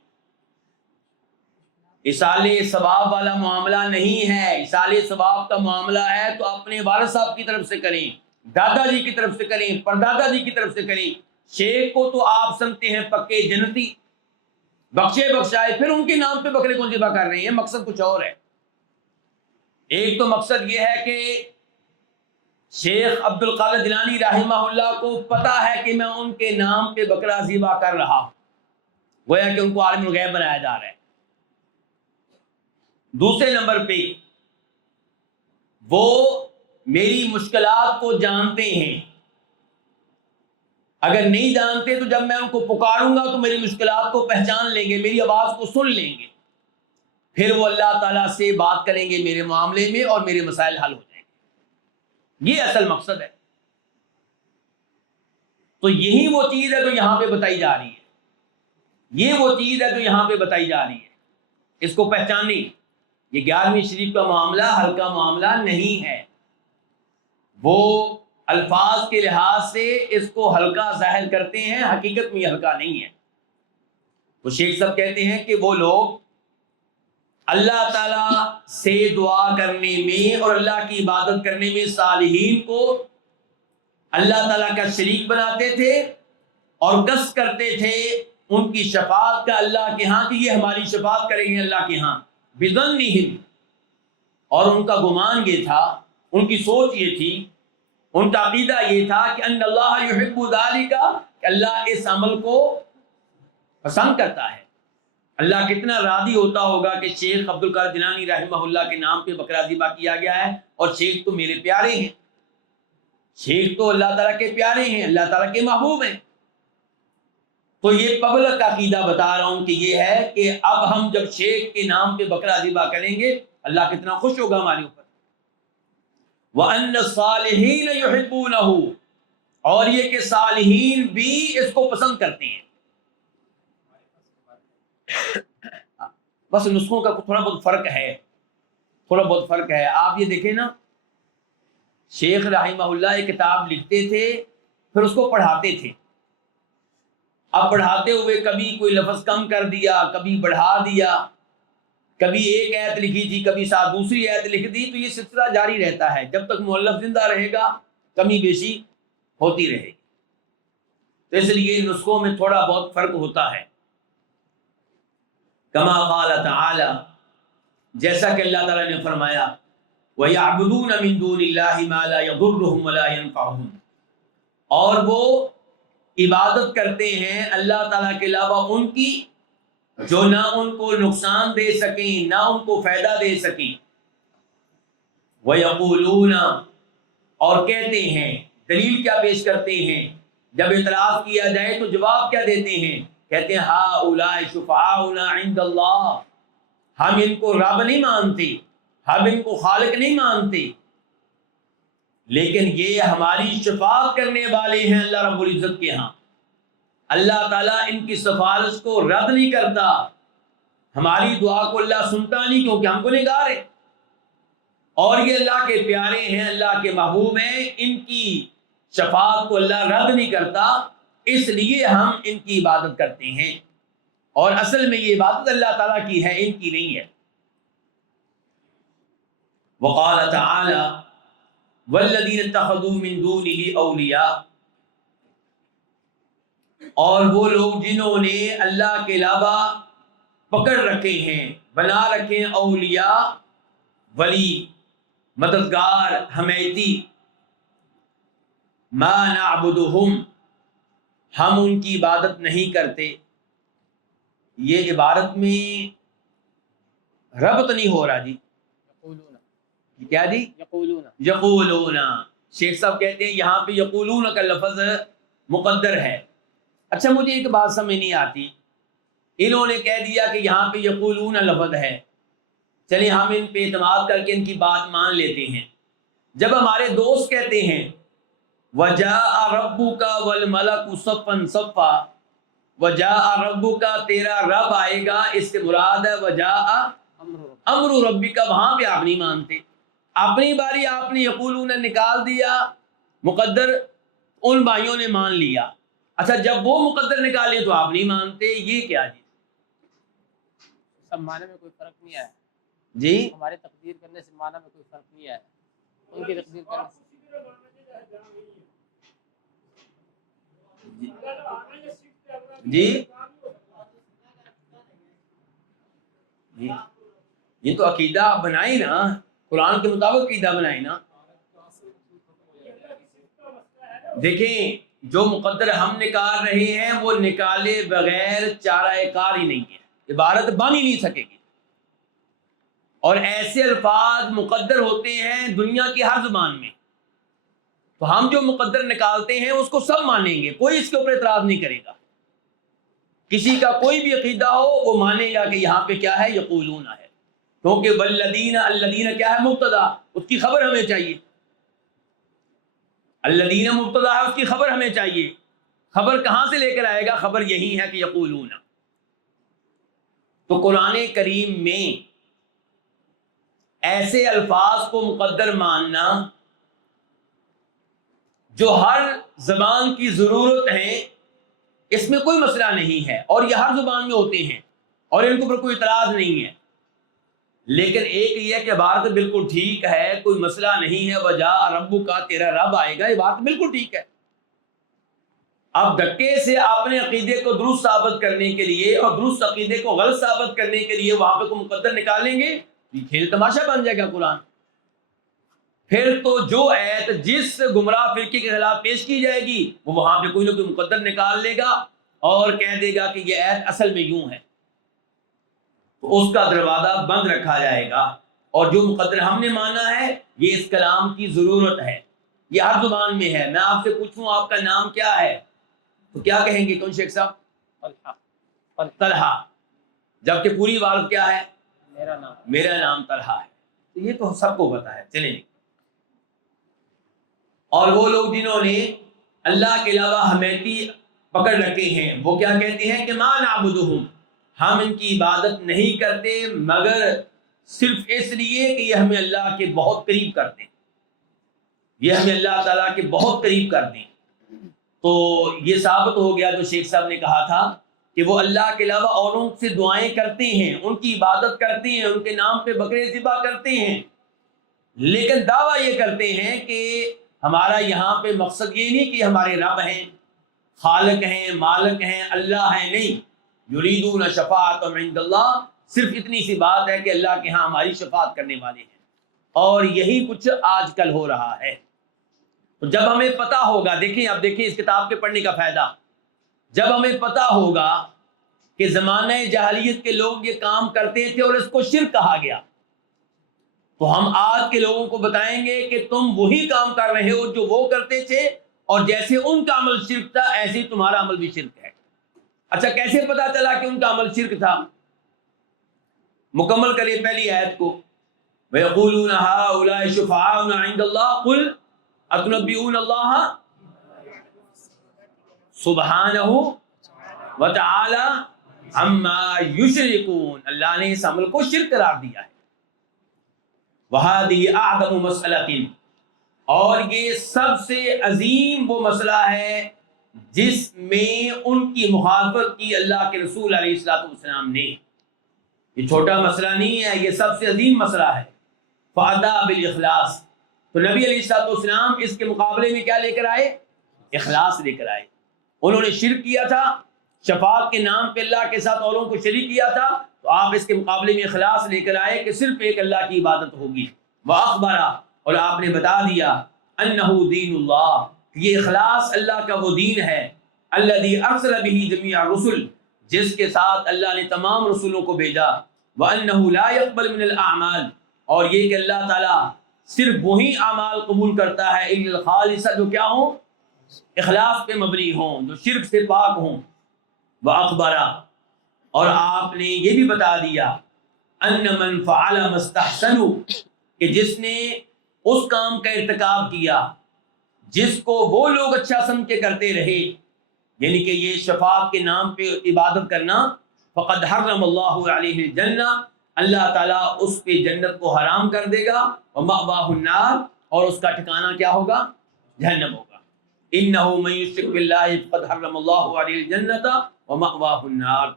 اصال ثواب والا معاملہ نہیں ہے. اصال ثواب کا معاملہ ہے تو اپنے والد صاحب کی طرف سے کریں, دادا جی کی طرف سے کریں, پردادا جی کی طرف سے کریں. شیخ کو تو آپ سمجھتے ہیں پکے جنتی, بخشے بخشائے, پھر ان کے نام پہ بکرے کو ذبح کر رہے ہیں. مقصد کچھ اور ہے. ایک تو مقصد یہ ہے کہ شیخ عبد القادر جیلانی رحمہ اللہ کو پتا ہے کہ میں ان کے نام پہ بکرا ذبح کر رہا ہوں, گویا کہ ان کو عالم الغیب بنایا جا رہا ہے. دوسرے نمبر پہ وہ میری مشکلات کو جانتے ہیں. اگر نہیں جانتے تو جب میں ان کو پکاروں گا تو میری مشکلات کو پہچان لیں گے, میری آواز کو سن لیں گے, پھر وہ اللہ تعالیٰ سے بات کریں گے میرے معاملے میں اور میرے مسائل حل ہو جائیں گے. یہ اصل مقصد ہے. تو یہی وہ چیز ہے جو یہاں پہ بتائی جا رہی ہے. یہ وہ چیز ہے جو یہاں پہ بتائی جا رہی ہے. اس کو پہچانیں. یہ 11ویں شریف کا معاملہ ہلکا معاملہ نہیں ہے. وہ الفاظ کے لحاظ سے اس کو ہلکا ظاہر کرتے ہیں, حقیقت میں یہ ہلکا نہیں ہے. وہ شیخ صاحب کہتے ہیں کہ وہ لوگ اللہ تعالیٰ سے دعا کرنے میں اور اللہ کی عبادت کرنے میں صالحین کو اللہ تعالیٰ کا شریک بناتے تھے اور قصد کرتے تھے ان کی شفاعت کا اللہ کے ہاں کہ یہ ہماری شفاعت کریں گے اللہ کے ہاں. بِظَنِّهِمْ, اور ان کا گمان یہ تھا, ان کی سوچ یہ تھی, ان کا عقیدہ یہ تھا کہ ان اللہ یحب ذالک, کہ اللہ اس عمل کو پسند کرتا ہے. اللہ کتنا راضی ہوتا ہوگا کہ شیخ عبد القادر جیلانی رحمہ اللہ کے نام پہ بکرا ذبح کیا گیا ہے. اور شیخ تو میرے پیارے ہیں, شیخ تو اللہ تعالیٰ کے پیارے ہیں, اللہ تعالیٰ کے محبوب ہیں. تو یہ پبلک عقیدہ بتا رہا ہوں کہ یہ ہے کہ اب ہم جب شیخ کے نام پہ بکرا ذبح کریں گے اللہ کتنا خوش ہوگا ہمارے اوپر. وَأَنَّ الصَّالِحِينَ يُحِبُّونَهُ, اور یہ کہ صالحین بھی اس کو پسند کرتے ہیں. بس نسخوں کا تھوڑا بہت فرق ہے, تھوڑا بہت فرق ہے. آپ یہ دیکھیں نا, شیخ رحمہ اللہ ایک کتاب لکھتے تھے پھر اس کو پڑھاتے تھے. اب پڑھاتے ہوئے کبھی کوئی لفظ کم کر دیا, کبھی بڑھا دیا, کبھی ایک آیت لکھی تھی کبھی ساتھ دوسری آیت لکھ دی, تو یہ سلسلہ جاری رہتا ہے. جب تک مؤلف زندہ رہے گا کمی بیشی ہوتی رہے گی. تو اس لیے نسخوں میں تھوڑا بہت فرق ہوتا ہے. کما قال تعالی, جیسا کہ اللہ تعالیٰ نے فرمایا وَيَعْبُدُونَ مِن دُونِ اللَّهِ مَا لَا يَضُرُّهُمْ وَلَا يَنفَعُهُمْ, اور وہ عبادت کرتے ہیں اللہ تعالیٰ کے علاوہ ان کی جو نہ ان کو نقصان دے سکیں نہ ان کو فائدہ دے سکیں. وَيَقُولُونَ, اور کہتے ہیں, دلیل کیا پیش کرتے ہیں جب اعتراض کیا جائے تو جواب کیا دیتے ہیں, کہتے ہیں ہؤلاء شفعاؤنا عند اللہ, ہم ان کو رب نہیں مانتے, ہم ان کو خالق نہیں مانتے, لیکن یہ ہماری شفاعت کرنے والے ہیں اللہ رب العزت کے ہاں. اللہ تعالیٰ ان کی سفارش کو رد نہیں کرتا, ہماری دعا کو اللہ سنتا نہیں کیونکہ ہم گنہگار ہیں, اور یہ اللہ کے پیارے ہیں, اللہ کے محبوب ہیں, ان کی شفاعت کو اللہ رد نہیں کرتا, اس لیے ہم ان کی عبادت کرتے ہیں. اور اصل میں یہ عبادت اللہ تعالیٰ کی ہے, ان کی نہیں ہے. وقال تعالی والذین اتخذوا من دونه اولیاء, اور وہ لوگ جنہوں نے اللہ کے علاوہ پکڑ رکھے ہیں, بنا رکھے ہیں اولیاء, ولی, مددگار, حمیتی. ما نعبدہم, ہم ان کی عبادت نہیں کرتے. یہ عبارت میں ربط نہیں ہو رہا جی. کیا جی؟ یقولون. شیخ صاحب کہتے ہیں یہاں پہ یقولون کا لفظ مقدر ہے. اچھا مجھے ایک بات سمجھ نہیں آتی, انہوں نے کہہ دیا کہ یہاں پہ یقولون لفظ ہے, چلیں ہم ان پہ اعتماد کر کے ان کی بات مان لیتے ہیں. جب ہمارے دوست کہتے ہیں وَجَاءَ رَبُّكَ وَالْمَلَكُ صَفًّا صَفًّا, وَجَاءَ رَبُّكَ, تیرا رب آئے گا, اس سے مراد ہے وَجَاءَ امر ربک. وہاں پہ آپ نہیں مانتے, اپنی باری آپ نے یقولون نکال دیا مقدر, ان بھائیوں نے مان لیا. اچھا جب وہ مقدر نکالے تو آپ نہیں مانتے, یہ کیا جی؟ سب معنی میں کوئی فرق نہیں آیا. جی ہمارے تقدیر کرنے سے معنی میں کوئی فرق نہیں آیا. ان کی تقدیر کرنے سے جی جی یہ تو عقیدہ آپ بنائی نا، قرآن کے مطابق عقیدہ بنائی نا. دیکھیں جو مقدر ہم نکال رہے ہیں وہ نکالے بغیر چارہ کار ہی نہیں ہے، عبارت بن ہی نہیں سکے گی. اور ایسے الفاظ مقدر ہوتے ہیں دنیا کی ہر زبان میں، تو ہم جو مقدر نکالتے ہیں اس کو سب مانیں گے، کوئی اس کے اوپر اعتراض نہیں کرے گا. کسی کا کوئی بھی عقیدہ ہو وہ مانے گا کہ یہاں پہ کیا ہے، یقولون ہے، کیونکہ والذین الذین کیا ہے مبتدا، اس کی خبر ہمیں چاہیے. الذین مبتدا ہے، اس کی خبر ہمیں چاہیے. خبر کہاں سے لے کر آئے گا؟ خبر یہی ہے کہ یقولون. تو قرآن کریم میں ایسے الفاظ کو مقدر ماننا جو ہر زبان کی ضرورت ہے، اس میں کوئی مسئلہ نہیں ہے، اور یہ ہر زبان میں ہوتے ہیں اور ان کے اوپر کوئی اعتراض نہیں ہے. لیکن ایک یہ کہ عبارت بالکل ٹھیک ہے، کوئی مسئلہ نہیں ہے، وجاء ربک کا، تیرا رب آئے گا، عبارت بالکل ٹھیک ہے. اب دھکے سے اپنے عقیدے کو درست ثابت کرنے کے لیے اور درست عقیدے کو غلط ثابت کرنے کے لیے وہاں پہ کوئی مقدر نکالیں گے، یہ کھیل تماشا بن جائے گا قرآن. پھر تو جو ایت جس گمراہ فرقے کے خلاف پیش کی جائے گی وہ وہاں پہ کوئی نہ کوئی مقدر نکال لے گا اور کہہ دے گا کہ یہ ایت اصل میں یوں ہے، تو اس کا دروازہ بند رکھا جائے گا. اور جو مقدر ہم نے مانا ہے یہ اس کلام کی ضرورت ہے، یہ ہر زبان میں ہے. میں آپ سے پوچھوں آپ کا نام کیا ہے تو کیا کہیں گے؟ کون شیخ صاحب؟ طلحہ. جبکہ پوری عبارت کیا ہے؟ میرا نام طلحہ ہے. تو یہ تو سب کو پتا ہے. چلیں. اور وہ لوگ جنہوں نے اللہ کے علاوہ حمیتی پکڑ رکھے ہیں وہ کیا کہتے ہیں کہ ما نعبدہم، ہم ان کی عبادت نہیں کرتے مگر صرف اس لیے کہ یہ ہمیں اللہ کے بہت قریب کر دیں، یہ ہمیں اللہ تعالیٰ کے بہت قریب کر دیں. تو یہ ثابت ہو گیا جو شیخ صاحب نے کہا تھا کہ وہ اللہ کے علاوہ اوروں سے دعائیں کرتے ہیں، ان کی عبادت کرتے ہیں، ان کے نام پہ بکرے ذبح کرتے ہیں، لیکن دعویٰ یہ کرتے ہیں کہ ہمارا یہاں پہ مقصد یہ نہیں کہ ہمارے رب ہیں، خالق ہیں، مالک ہیں، اللہ ہیں. نہیں، یریدون شفاعت عند اللہ، صرف اتنی سی بات ہے کہ اللہ کے ہاں ہماری شفاعت کرنے والے ہیں. اور یہی کچھ آج کل ہو رہا ہے. تو جب ہمیں پتہ ہوگا، دیکھیں اب دیکھیں اس کتاب کے پڑھنے کا فائدہ، جب ہمیں پتہ ہوگا کہ زمانہ جاہلیت کے لوگ یہ کام کرتے تھے اور اس کو شرک کہا گیا، تو ہم آج کے لوگوں کو بتائیں گے کہ تم وہی کام کر رہے ہو جو وہ کرتے تھے، اور جیسے ان کا عمل شرک تھا ایسے ہی تمہارا عمل بھی شرک ہے. اچھا کیسے پتا چلا کہ ان کا عمل شرک تھا؟ مکمل کریے پہلی آیت کو. وَيَقُولُونَ هَؤُلَاءِ شُفَعَاؤُنَا عِندَ اللَّهِ قُلْ أَتُنَبِّئُونَ اللَّهَ سُبْحَانَهُ وَتَعَالَى عَمَّا يُشْرِكُونَ. اللہ نے اس عمل کو شرک قرار دیا ہے. وَهَذِهِ أَعْظَمُ مَسْأَلَةٍ، اور یہ سب سے عظیم وہ مسئلہ ہے جس میں ان کی مخالفت کی اللہ کے رسول علیہ الصلوۃ والسلام نے. یہ چھوٹا مسئلہ نہیں ہے، یہ سب سے عظیم مسئلہ ہے. فَأَتَىٰ بِالْإِخْلَاصِ، تو نبی علیہ الصلوۃ والسلام اس کے مقابلے میں کیا لے کر آئے؟ اخلاص لے کر آئے. انہوں نے شرک کیا تھا، شفاعت کے نام پہ اللہ کے ساتھ اوروں کو شریک کیا تھا، تو آپ اس کے مقابلے میں اخلاص لے کر آئے کہ صرف ایک اللہ کی عبادت ہوگی. وَأَخْبَرَ، اور آپ نے بتا دیا، أَنَّهُ دِينُ اللَّهِ، یہ اخلاص اللہ کا وہ دین ہے، الَّذِي أَرْسَلَ بِهِ جَمِيعَ الرُّسُلِ، جس کے ساتھ اللہ نے تمام رسولوں کو بھیجا. وَأَنَّهُ لَا يَقْبَلُ مِنَ الْأَعْمَالِ، اور یہ کہ اللہ تعالیٰ صرف وہی اعمال قبول کرتا ہے إِلَّا الْخَالِصَ، جو کیا ہوں؟ اخلاص پہ مبنی ہوں، جو شرک سے پاک ہوں. وَأَخْبَرَ، اور آپ نے یہ بھی بتا دیا، أَنَّ مَنْ فَعَلَ مَا اسْتَحْسَنُوا، کہ جس نے اس کام کا ارتکاب کیا جس کو وہ لوگ اچھا سمجھ کے کرتے رہے، یعنی کہ یہ شفاعت کے نام پہ عبادت کرنا، فقد حرم اللہ علیہ الجنہ، اللہ تعالیٰ اس پہ جنت کو حرام کر دے گا. ومأواہ النار، اور اس کا ٹھکانہ کیا ہوگا؟ جہنم ہوگا. انہ من یشرک باللہ فقد حرم اللہ علیہ الجنۃ ومأواہ النار.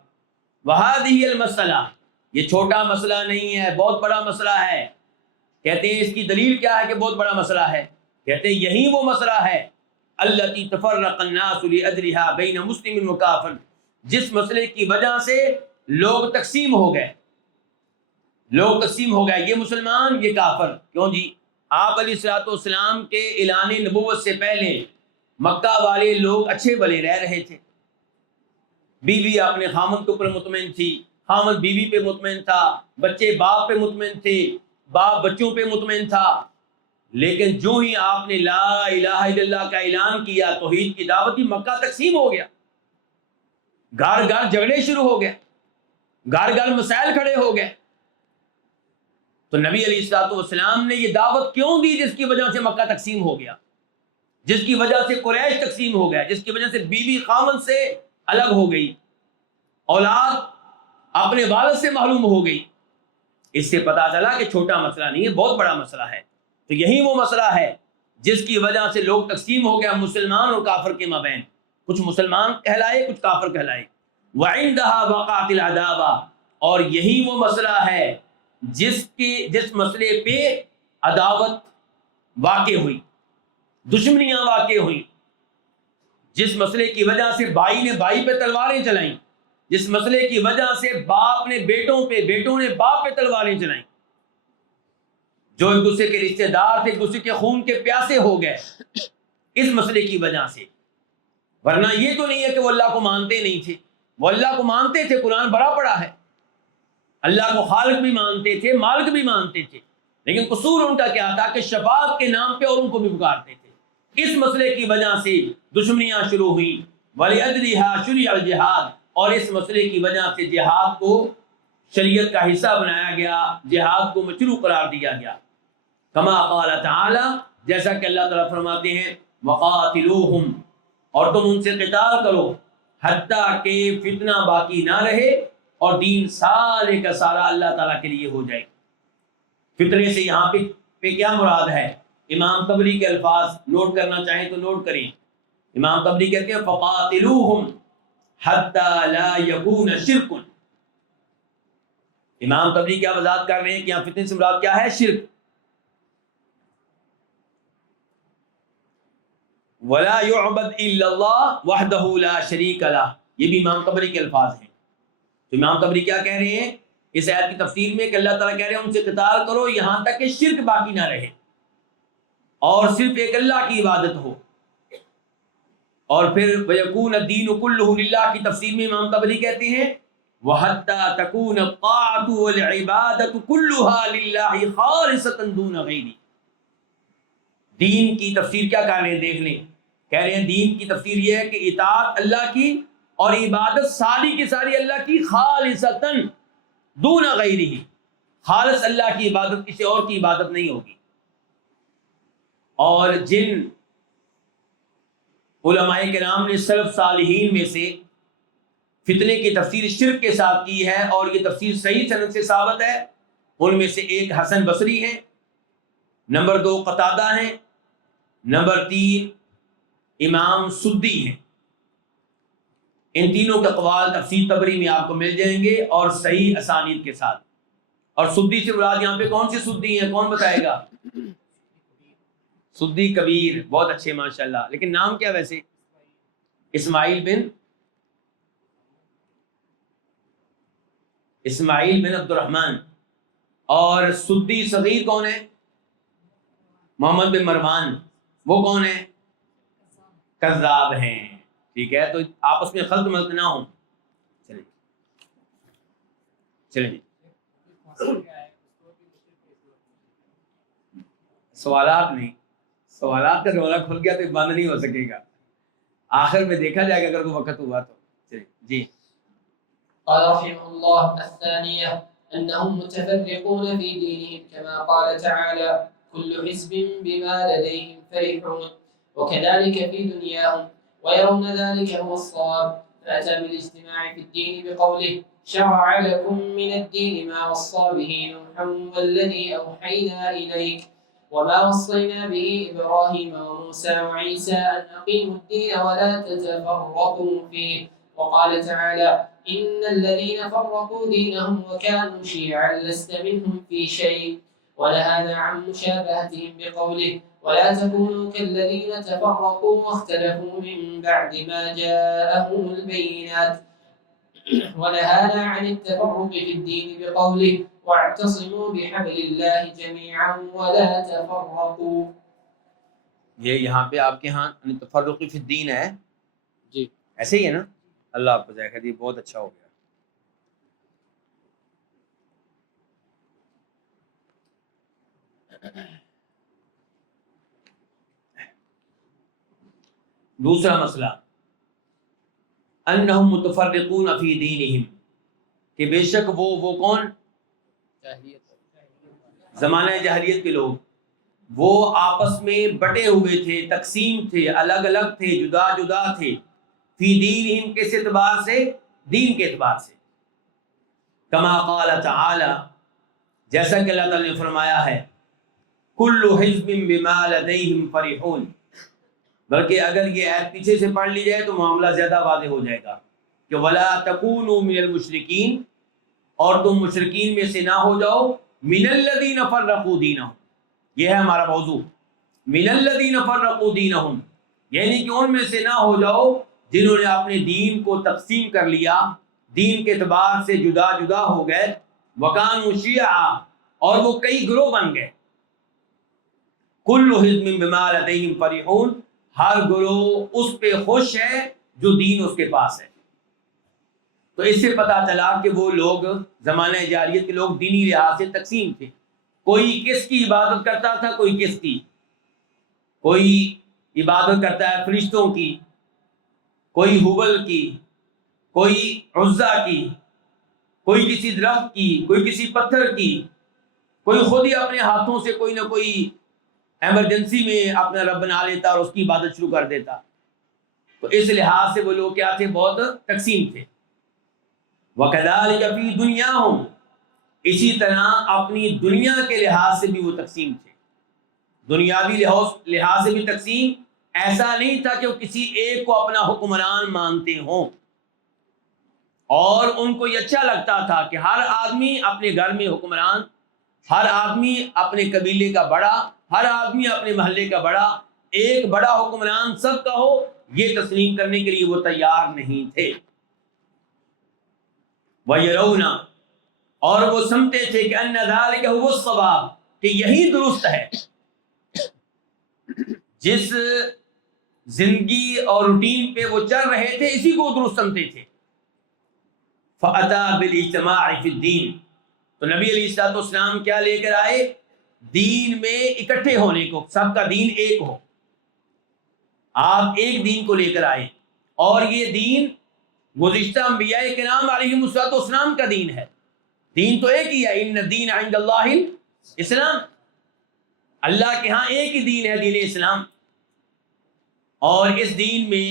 وہذہ المسئلہ، یہ چھوٹا مسئلہ نہیں ہے، بہت بڑا مسئلہ ہے۔ کہتے ہیں اس کی دلیل کیا ہے کہ بہت بڑا مسئلہ ہے؟ کہتے ہیں یہی وہ مسئلہ ہے التی تفرق الناس لاجلها بین مسلم و کافر، جس مسئلے کی وجہ سے لوگ تقسیم ہو گئے، یہ مسلمان یہ کافر۔ کیوں جی؟ آپ علیہ الصلوۃ والسلام کے اعلان نبوت سے پہلے مکہ والے لوگ اچھے بھلے رہ رہے تھے، بیوی اپنے خامد کے اوپر مطمئن تھی، خامد بیوی پہ مطمئن تھا، بچے باپ پہ مطمئن تھے، باپ بچوں پہ مطمئن تھا۔ لیکن جو ہی آپ نے لا الہ الا اللہ کا اعلان کیا، توحید کی دعوت دی، مکہ تقسیم ہو گیا، گھر گھر جھگڑے شروع ہو گئے، گھر گھر مسائل کھڑے ہو گئے۔ تو نبی علیہ الصلوۃ والسلام نے یہ دعوت کیوں دی جس کی وجہ سے مکہ تقسیم ہو گیا، جس کی وجہ سے قریش تقسیم ہو گیا، جس کی وجہ سے بیوی خامد سے الگ ہو گئی، اولاد اپنے والد سے معلوم ہو گئی۔ اس سے پتا چلا کہ چھوٹا مسئلہ نہیں ہے، بہت بڑا مسئلہ ہے۔ تو یہی وہ مسئلہ ہے جس کی وجہ سے لوگ تقسیم ہو گیا مسلمان اور کافر کے مابین، کچھ مسلمان کہلائے کچھ کافر کہلائے۔ وعندها وقعت العداوہ، اور یہی وہ مسئلہ ہے جس مسئلے پہ عداوت واقع ہوئی، دشمنیاں واقع ہوئی، جس مسئلے کی وجہ سے بھائی نے بھائی پہ تلواریں چلائیں، جس مسئلے کی وجہ سے باپ نے بیٹوں پہ، بیٹوں نے باپ پہ تلواریں چلائیں، جو ایک دوسرے کے رشتہ دار تھے ایک دوسرے کے خون کے پیاسے ہو گئے اس مسئلے کی وجہ سے۔ ورنہ یہ تو نہیں ہے کہ وہ اللہ کو مانتے نہیں تھے، وہ اللہ کو مانتے تھے، قرآن بڑا پڑا ہے، اللہ کو خالق بھی مانتے تھے، مالک بھی مانتے تھے، لیکن قصور ان کا کیا تھا کہ شفاعت کے نام پہ اور ان کو بھی پکارتے تھے۔ اس مسئلے کی وجہ سے دشمنیاں شروع ہوئیں، وَلِأَجْلِهَا شُرِعَ الْجِهَادُ، اور اس مسئلے کی وجہ سے جہاد کو شریعت کا حصہ بنایا گیا، جہاد کو مشروع قرار دیا گیا۔ کما قال تعالی، جیسا کہ اللہ تعالیٰ فرماتے ہیں وَقَاتِلُوهُمْ، اور تم ان سے قتال کرو حتیٰ کہ فتنہ باقی نہ رہے اور دین سارے کا سارا اللہ تعالیٰ کے لیے ہو جائے۔ فتنے سے یہاں پہ کیا مراد ہے؟ امام طبری کے الفاظ نوٹ کرنا چاہیں تو نوٹ کریں۔ امام طبری کہتے ہیں فَقَاتِلُوهُمْ حَتَّى لَا يَكُونَ شِرْكٌ۔ امام طبری کیا وضاحت کر رہے ہیں کہ یہاں فتنے سے مراد کیا ہے؟ شرک۔ وَلَا يُعْبَدْ إِلَّا اللَّهُ وَحْدَهُ لَا شَرِيكَ لَهُ، یہ بھی امام طبری کے الفاظ ہیں۔ تو امام طبری کیا کہہ رہے ہیں اس آیت کی تفسیر میں کہ اللہ تعالیٰ کہہ رہے ہیں ان سے قتال کرو یہاں تک کہ شرک باقی نہ رہے اور صرف ایک اللہ کی عبادت ہو۔ اور پھر وَيَكُونَ الدِّينُ كُلُّهُ لِلَّهِ کی تفسیر میں امام طبری کہتے ہیں وَحَتَّى تَكُونَ الطَّاعَةُ وَالْعِبَادَةُ كُلُّهَا لِلَّهِ خَالِصَةً دُونَ غَيْرِهِ۔ دین کی تفسیر کیا کہہ رہے ہیں دیکھ لیں، کہہ رہے ہیں دین کی تفسیر یہ ہے کہ اطاعت اللہ کی اور عبادت ساری کی ساری اللہ کی، خالصتاً دون غیرہ، خالص اللہ کی عبادت، کسی اور کی عبادت نہیں ہوگی۔ اور جن علماء کرام نے سلف صالحین میں سے فتنے کی تفسیر شرک کے ساتھ کی ہے اور یہ تفسیر صحیح سند سے ثابت ہے، ان میں سے ایک حسن بصری ہیں، نمبر 2 قتادہ ہیں، نمبر 3 امام سدی ہیں۔ ان تینوں کے اقوال تفسیر طبری میں آپ کو مل جائیں گے اور صحیح اسانید کے ساتھ۔ اور سدی سے مراد یہاں پہ کون سی سدی ہیں، کون بتائے گا؟ سدی کبیر، بہت اچھے ماشاءاللہ، لیکن نام کیا ویسے؟ اسماعیل بن عبد الرحمن۔ اور سدی صغیر کون ہے؟ محمد بن مروان، وہ کون ہے؟ کذاب ہیں، ٹھیک ہے، تو آپس میں خلط ملط نہ ہوں۔ چلیں سوالات نہیں، سوالات کا رولا کھل گیا تو بند نہیں ہو سکے گا، آخر میں دیکھا جائے گا اگر کوئی وقت ہوا تو۔ چلیں جی۔ قال رحمه الله الثانية أنهم متفرقون في دينهم كما قال تعالى كل حزب بما لديهم فرحون، وكذلك في دنياهم ويرون ذلك هو الصواب، فأتى بالاجتماع في الدين بقوله شرع لكم من الدين ما وصى به نوحا والذي أوحينا إليك وما وصينا به إبراهيم وموسى وعيسى أن أقيموا الدين ولا تتفرقوا فيه، وقال تعالى إن الذين فرقوا دينهم وكانوا شيعا لست منهم في شيء ونهانا عن مشابهتهم بقوله ولا تكونوا كالذين تفرقوا واختلفوا من بعد ما جاءهم البينات ونهانا عن التفرق في الدين بقوله واعتصموا بحبل الله جميعا ولا تفرقوا. یہ یہاں پہ آپ کے ہاں تفرق فی الدین ہے جی ایسے ہی ہے نا. اللہ آپ کو جائے خیر، یہ بہت اچھا ہو گیا. دوسرا مسئلہ انہم متفرقون فی دینہم، کہ بے شک وہ کون، زمانہ جاہلیت کے لوگ، وہ آپس میں بٹے ہوئے تھے، تقسیم تھے، الگ الگ تھے، جدا جدا تھے. فی دینہم کس اعتبار سے؟ دین کے اعتبار سے. کما قال تعالی، جیسا کہ اللہ تعالی نے فرمایا ہے کل حزب بما لدیہم فرحون. بلکہ اگر یہ آیت پیچھے سے پڑھ لی جائے تو معاملہ زیادہ واضح ہو جائے گا کہ ولا تکونوا من المشرکین، اور تم مشرکین میں سے نہ ہو جاؤ، من الذین فرقوا دینہم، یہ ہے ہمارا موضوع، من الذین فرقوا دینہم، یعنی کہ ان میں سے نہ ہو جاؤ جنہوں نے اپنے دین کو تقسیم کر لیا، دین کے اعتبار سے جدا جدا ہو گئے. وکانوا شیعا، اور وہ کئی گروہ بن گئے. کل حزب بما لدیہم فرحون، ہر گروہ اس پہ خوش ہے جو دین اس کے پاس ہے. تو اس سے پتہ چلا کہ وہ لوگ زمانہ جاہلیت کے لوگ دینی لحاظ سے تقسیم تھے. کوئی کس کی عبادت کرتا تھا، کوئی کس کی، کوئی عبادت کرتا ہے فرشتوں کی، کوئی حبل کی، کوئی عزا کی، کوئی کسی درخت کی، کوئی کسی پتھر کی، کوئی خود ہی اپنے ہاتھوں سے کوئی نہ کوئی ایمرجنسی میں اپنا رب بنا لیتا اور اس کی عبادت شروع کر دیتا. تو اس لحاظ سے وہ لوگ کیا تھے، بہت تقسیم تھے. وَكَذَلِكَ فِي دُنْيَاهُمْ، اسی طرح اپنی دنیا کے لحاظ سے بھی وہ تقسیم تھے. دنیاوی لحاظ سے بھی تقسیم، ایسا نہیں تھا کہ وہ کسی ایک کو اپنا حکمران مانتے ہوں، اور ان کو یہ اچھا لگتا تھا کہ ہر آدمی اپنے گھر میں حکمران، ہر آدمی اپنے قبیلے کا بڑا، ہر آدمی اپنے محلے کا بڑا، ایک بڑا حکمران سب کا ہو، یہ تسلیم کرنے کے لیے وہ تیار نہیں تھے. وَيَرَوْنَ، اور وہ سمجھتے تھے کہ أَنَّ ذَلِكَ هُوَ الصَّوَابُ، کہ یہی درست ہے. جس زندگی اور روٹین پہ وہ چل رہے تھے اسی کو درست سمجھتے تھے. فَأَتَى بِالْاجْتِمَاعِ فِي الدِّينِ، تو نبی علیہ الصلوۃ والسلام کیا لے کر آئے؟ دین میں اکٹھے ہونے کو، سب کا دین ایک ہو. آپ ایک دین کو لے کر آئے، اور یہ دین گزشتہ انبیاء کرام علیہم الصلوۃ والسلام کا دین ہے. دین تو ایک ہی ہے، ان الدین عند اللہ الاسلام، اللہ کے ہاں ایک ہی دین ہے، دین اسلام. اور اس دین میں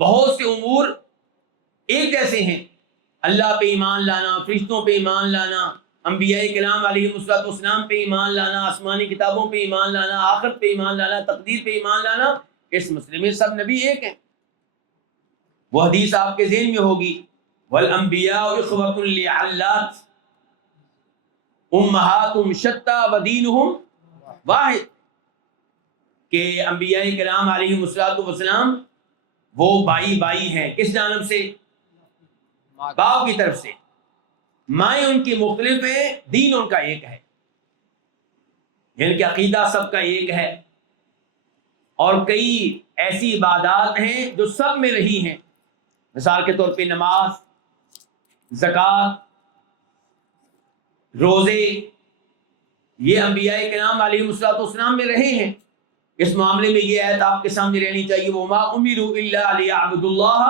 بہت سے امور ایک جیسے ہیں، اللہ پہ ایمان لانا، فرشتوں پہ ایمان لانا، انبیاء کرام علیہم الصلوۃ والسلام پہ ایمان لانا، آسمانی کتابوں پہ ایمان لانا، آخرت پہ ایمان لانا، تقدیر پہ ایمان لانا، اس مسئلے میں سب نبی ایک ہیں. وہ حدیث آپ کے ذہن میں ہوگی والانبیاء اخوۃ لعلات امہاتہم شتیٰ ودینہم واحد، کہ انبیاء کرام علیہم الصلوۃ والسلام وہ بائی ہیں، کس جانب سے؟ باپ کی طرف سے. مائیں ان کی مختلف ہیں، دین ان کا ایک ہے، جن کے عقیدہ سب کا ایک ہے. اور کئی ایسی عبادات ہیں جو سب میں رہی ہیں، مثال کے طور پہ نماز، زکوٰۃ، روزے، یہ انبیاء کرام علیہم الصلوۃ والسلام میں رہے ہیں. اس معاملے میں یہ آیت آپ کے سامنے رہنی چاہیے، وَمَا أُمِرُوا إِلَّا لِيَعْبُدُوا اللَّهَ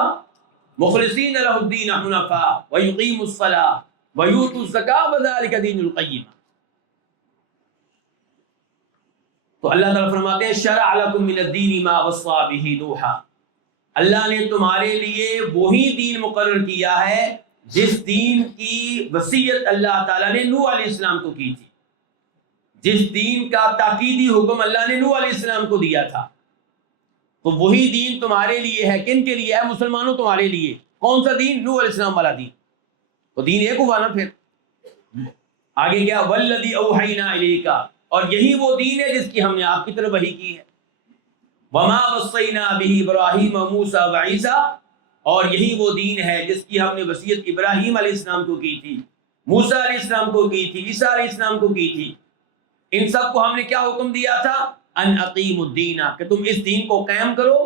مُخْلِصِينَ لَهُ الدِّينَ حُنَفَاءَ وَيُقِيمُوا الصَّلَاةَ وَيُؤْتُوا الزَّكَاةَ وَذَلِكَ دِينُ الْقَيِّمَةِ. تو اللہ تعالیٰ فرماتے ہیں شرع لکم من الدین ما وصى به نوحا، اللہ نے تمہارے لیے وہی دین مقرر کیا ہے جس دین کی وصیت اللہ تعالیٰ نے نوح علیہ السلام کو کی تھی، جس دین کا تاکیدی حکم اللہ نے نوح علیہ السلام کو دیا تھا. تو وہی دین تمہارے لیے ہے. کن کے لیے ہے؟ مسلمانوں تمہارے لیے. کون سا دین؟ نوح علیہ السلام والا دین. تو دین ایک ہوا نا پھر. آگے کیا؟ والذی اوحینا الیک، اور یہی وہ دین ہے جس کی ہم نے آپ کی طرف وحی کی ہے. وما وصینا بہ ابراہیم وموسیٰ وعیسیٰ، اور یہی وہ دین ہے جس کی ہم نے وصیت ابراہیم علیہ السلام کو کی تھی، موسیٰ علیہ السلام کو کی تھی، عیسیٰ علیہ السلام کو کی تھی. ان سب کو ہم نے کیا حکم دیا تھا؟ ان اقیموا الدین، کہ تم اس دین کو قائم کرو.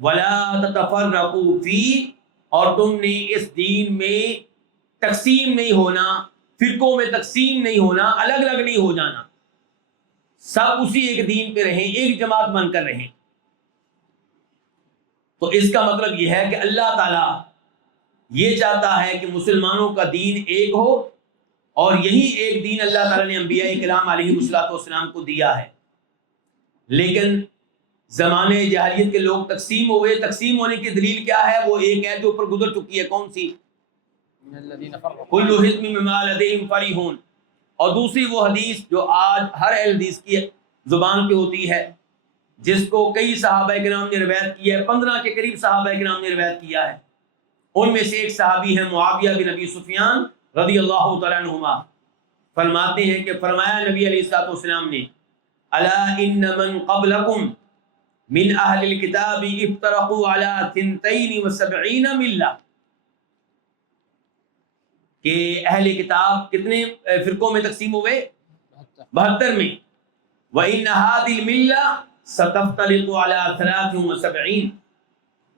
ولا تتفرقوا فیہ، اور تم نے اس دین میں تقسیم نہیں ہونا، فرقوں میں تقسیم نہیں ہونا، الگ الگ نہیں ہو جانا. سب اسی ایک دین پہ رہیں، ایک جماعت بن کر رہیں. تو اس کا مطلب یہ ہے کہ اللہ تعالیٰ یہ چاہتا ہے کہ مسلمانوں کا دین ایک ہو، اور یہی ایک دین اللہ تعالیٰ نے انبیاء کرام علیہ السلام کو دیا ہے. لیکن زمانے جاہلیت کے لوگ تقسیم ہوئے. تقسیم ہونے کی دلیل کیا ہے؟ وہ ایک ہے جو اوپر گزر چکی ہے، کون سی؟ کل حزب بما لدیہم فرحون. اور دوسری وہ حدیث جو آج ہر اہل حدیث کی زبان پہ ہوتی ہے، جس کو کئی صحابہ کرام نے روایت کیا ہے، 15 کے قریب صحابہ کرام نے روایت کیا ہے. ان میں سے ایک صحابی ہے معاویہ بن ابی سفیان رضی اللہ تعالیٰ عنہما. فرماتے ہیں کہ فرمایا نبی علیہ الصلوۃ والسلام نے، الا ان من قبلکم من اہل الکتاب افترقوا علی 72 ملہ، کہ اہل کتاب کتنے فرقوں میں تقسیم ہوئے؟ 72 میں. وَإِنَّ هَذِهِ الْمِلَّةَ سَتَفْتَرِقُ عَلَى 73،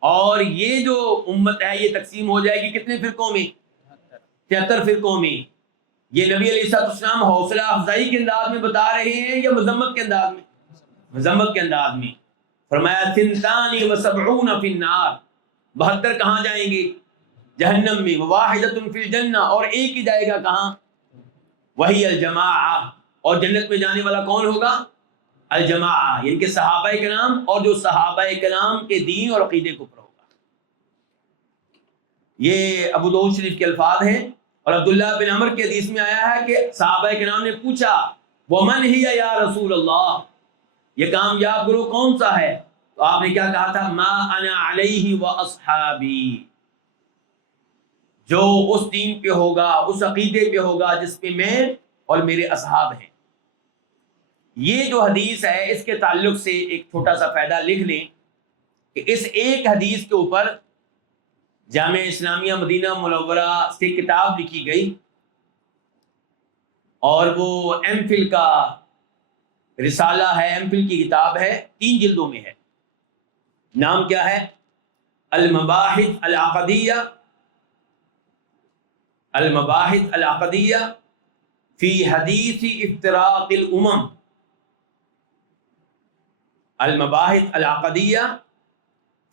اور یہ جو امت ہے یہ تقسیم ہو جائے گی کتنے فرقوں میں؟ 73 فرقوں میں. یہ نبی علیہ الصلوۃ والسلام حوصلہ افزائی کے انداز میں بتا رہے ہیں یا مذمت کے انداز میں؟ مذمت کے انداز میں. فرمایا 72 فی النار، 72 کہاں جائیں گے؟ جہنم میں. واحدۃ فی الجنہ، اور ایک ہی جائے گا کہاں؟ وہی الجماعہ. اور جنت میں جانے والا کون ہوگا؟ الجماعہ، یعنی کہ صحابہ کرام، اور جو صحابہ کرام کے دین اور عقیدے کو پر ہوگا. یہ ابو داؤد شریف کے الفاظ ہیں. اور عبداللہ بن عمر کے حدیث میں آیا ہے کہ صحابہ کرام نے پوچھا ومن ہی یا رسول اللہ، یہ کامیاب گروہ کون سا ہے؟ تو آپ نے کیا کہا تھا؟ ما انا علیہ واصحابی، جو اس دین پہ ہوگا، اس عقیدے پہ ہوگا جس پہ میں اور میرے اصحاب ہیں. یہ جو حدیث ہے اس کے تعلق سے ایک چھوٹا سا فائدہ لکھ لیں کہ اس ایک حدیث کے اوپر جامعہ اسلامیہ مدینہ منورہ سے کتاب لکھی گئی، اور وہ ایم فل کا رسالہ ہے، ایم فل کی کتاب ہے، 3 جلدوں میں ہے. نام کیا ہے؟ المباحث العقدیہ، المباحث العقدیہ فی حدیث افتراق الامم. المباحث العقدیہ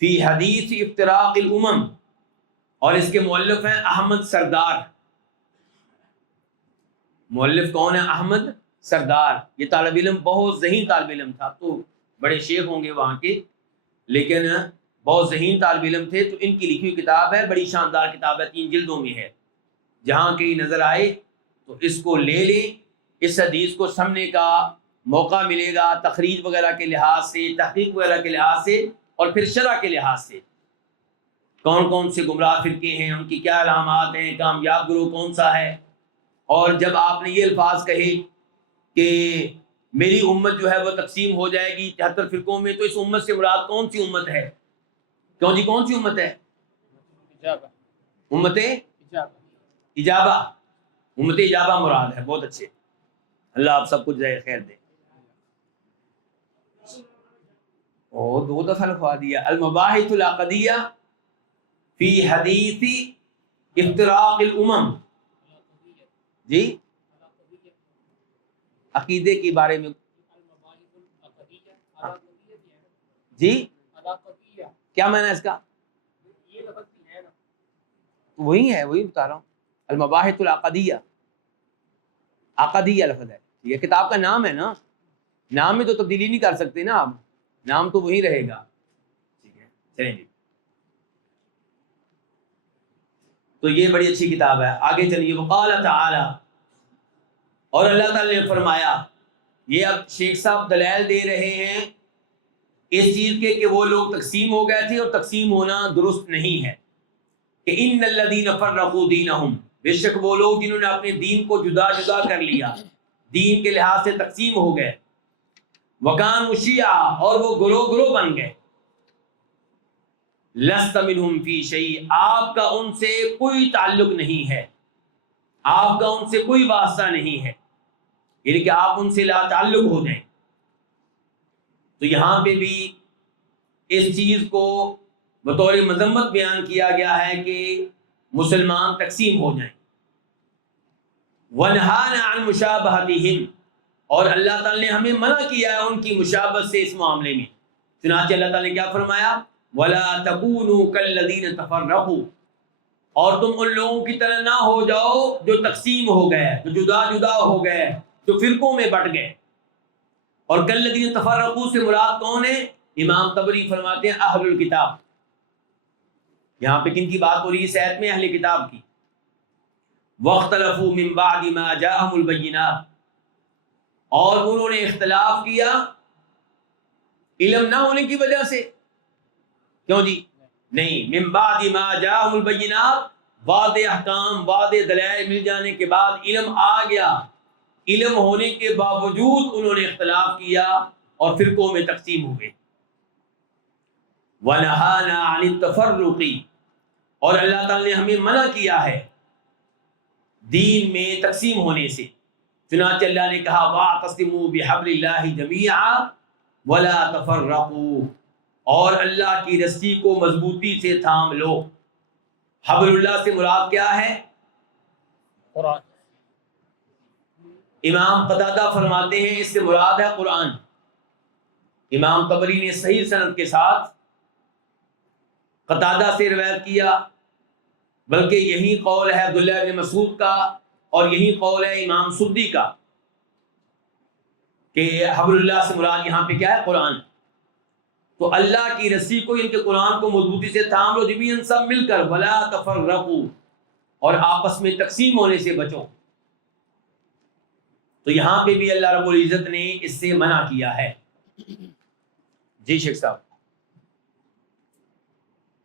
فی حدیث افتراق الامم، اور اس کے مؤلف ہیں احمد سردار. مؤلف کون ہے؟ احمد سردار. یہ طالب علم بہت ذہین طالب علم تھا، تو بڑے شیخ ہوں گے وہاں کے، لیکن بہت ذہین طالب علم تھے. تو ان کی لکھی ہوئی کتاب ہے، بڑی شاندار کتاب ہے، 3 جلدوں میں ہے. جہاں کہیں نظر آئے تو اس کو لے لیں. اس حدیث کو سمجھنے کا موقع ملے گا تخریج وغیرہ کے لحاظ سے، تحقیق وغیرہ کے لحاظ سے، اور پھر شرح کے لحاظ سے کون کون سے گمراہ فرقے ہیں، ان کی کیا علامات ہیں، کامیاب گروہ کون سا ہے. اور جب آپ نے یہ الفاظ کہے کہ میری امت جو ہے وہ تقسیم ہو جائے گی 73 فرقوں میں، تو اس امت سے مراد کون سی امت ہے؟ کیوں جی، کون سی امت ہے؟ امت اجابہ. امت اجابہ مراد ہے. بہت اچھے، اللہ آپ سب کچھ جزائے خیر دے. اور 2 دفعہ لکھوا دیا. المباحث العقدیہ فی حدیث افتراق الامم. جی عقیدے کے بارے میں جی کیا معنی ہے اس کا؟ وہی ہے، وہی بتا رہا ہوں. المباحث العقدیہ، عقدیہ لفظ ہے. یہ کتاب کا نام ہے نا، نام میں تو تبدیلی نہیں کر سکتے نا آپ، نام تو وہی رہے گا. ٹھیک ہے، چلیں جی. تو یہ بڑی اچھی کتاب ہے. آگے چلیے. وقال تعالی، اور اللہ تعالی نے فرمایا. یہ اب شیخ صاحب دلائل دے رہے ہیں اس چیز کے کہ وہ لوگ تقسیم ہو گئے تھے اور تقسیم ہونا درست نہیں ہے. کہ ان الذین فرقوا دینہم، بے شک وہ لوگ جنہوں نے اپنے دین کو جدا جدا کر لیا، دین کے لحاظ سے تقسیم ہو گئے، وکانوا شیعا، اور وہ گروہ گروہ بن گئے، لست منہم فی شیء، آپ کا ان سے کوئی تعلق نہیں ہے، آپ کا ان سے کوئی واسطہ نہیں ہے، یعنی کہ آپ ان سے لا تعلق ہو جائیں۔ تو یہاں پہ بھی اس چیز کو بطور مذمت بیان کیا گیا ہے کہ مسلمان تقسیم ہو جائیں۔ وَنَهَانَا عَنْ مُشَابَهَتِهِمْ، اور اللہ تعالی نے ہمیں منع کیا ہے ان کی مشابہت سے اس معاملے میں۔ چنانچہ اللہ تعالی نے کیا فرمایا؟ وَلَا تَكُونُوا كَالَّذِينَ تَفَرَّقُوا، اور تم ان لوگوں کی طرح نہ ہو جاؤ جو تقسیم ہو گئے، جو جدا جدا ہو گئے، جو فرقوں میں بٹ گئے۔ اور کالذین تفرقوا سے مراد کون ہے؟ امام طبری فرماتے ہیں اہل الکتاب۔ یہاں پہ کن کی بات ہو رہی ہے اس آیت میں؟ اہل کتاب کی۔ واختلفوا من بعد ما جاءهم البینات، اور انہوں نے اختلاف کیا علم نہ ہونے کی وجہ سے۔ کیوں جی؟ نہیں، من بعد ما جاءهم البینات، واضح احکام واضح دلائل مل جانے کے بعد علم آ گیا، علم ہونے کے باوجود انہوں نے اختلاف کیا اور فرقوں میں تقسیم ہو گئے۔ وَنَهَانَا عَنِ التَّفَرُّقِ، اور اللہ تعالی نے ہمیں منع کیا ہے دین میں تقسیم ہونے سے۔ چنانچہ اللہ نے کہا وَاعْتَصِمُوا بِحَبْلِ اللَّهِ جَمِيعًا وَلَا تَفَرَّقُوا، اور اللہ کی رسی کو مضبوطی سے تھام لو۔ حبل اللہ سے مراد کیا ہے؟ قرآن۔ امام قتادہ فرماتے ہیں اس سے مراد ہے قرآن۔ امام طبری نے صحیح سند کے ساتھ قتادہ سے روایت کیا، بلکہ یہی قول ہے عبداللہ بن مسعود کا، اور یہی قول ہے امام سدی کا کہ حبل اللہ سے مراد یہاں پہ کیا ہے؟ قرآن۔ تو اللہ کی رسی کو، ان کے قرآن کو مضبوطی سے تھام لو، جميعاً سب مل کر، ولا تفرقوا، اور آپس میں تقسیم ہونے سے بچو۔ تو یہاں پہ بھی اللہ رب العزت نے اس سے منع کیا ہے۔ جی شیخ صاحب۔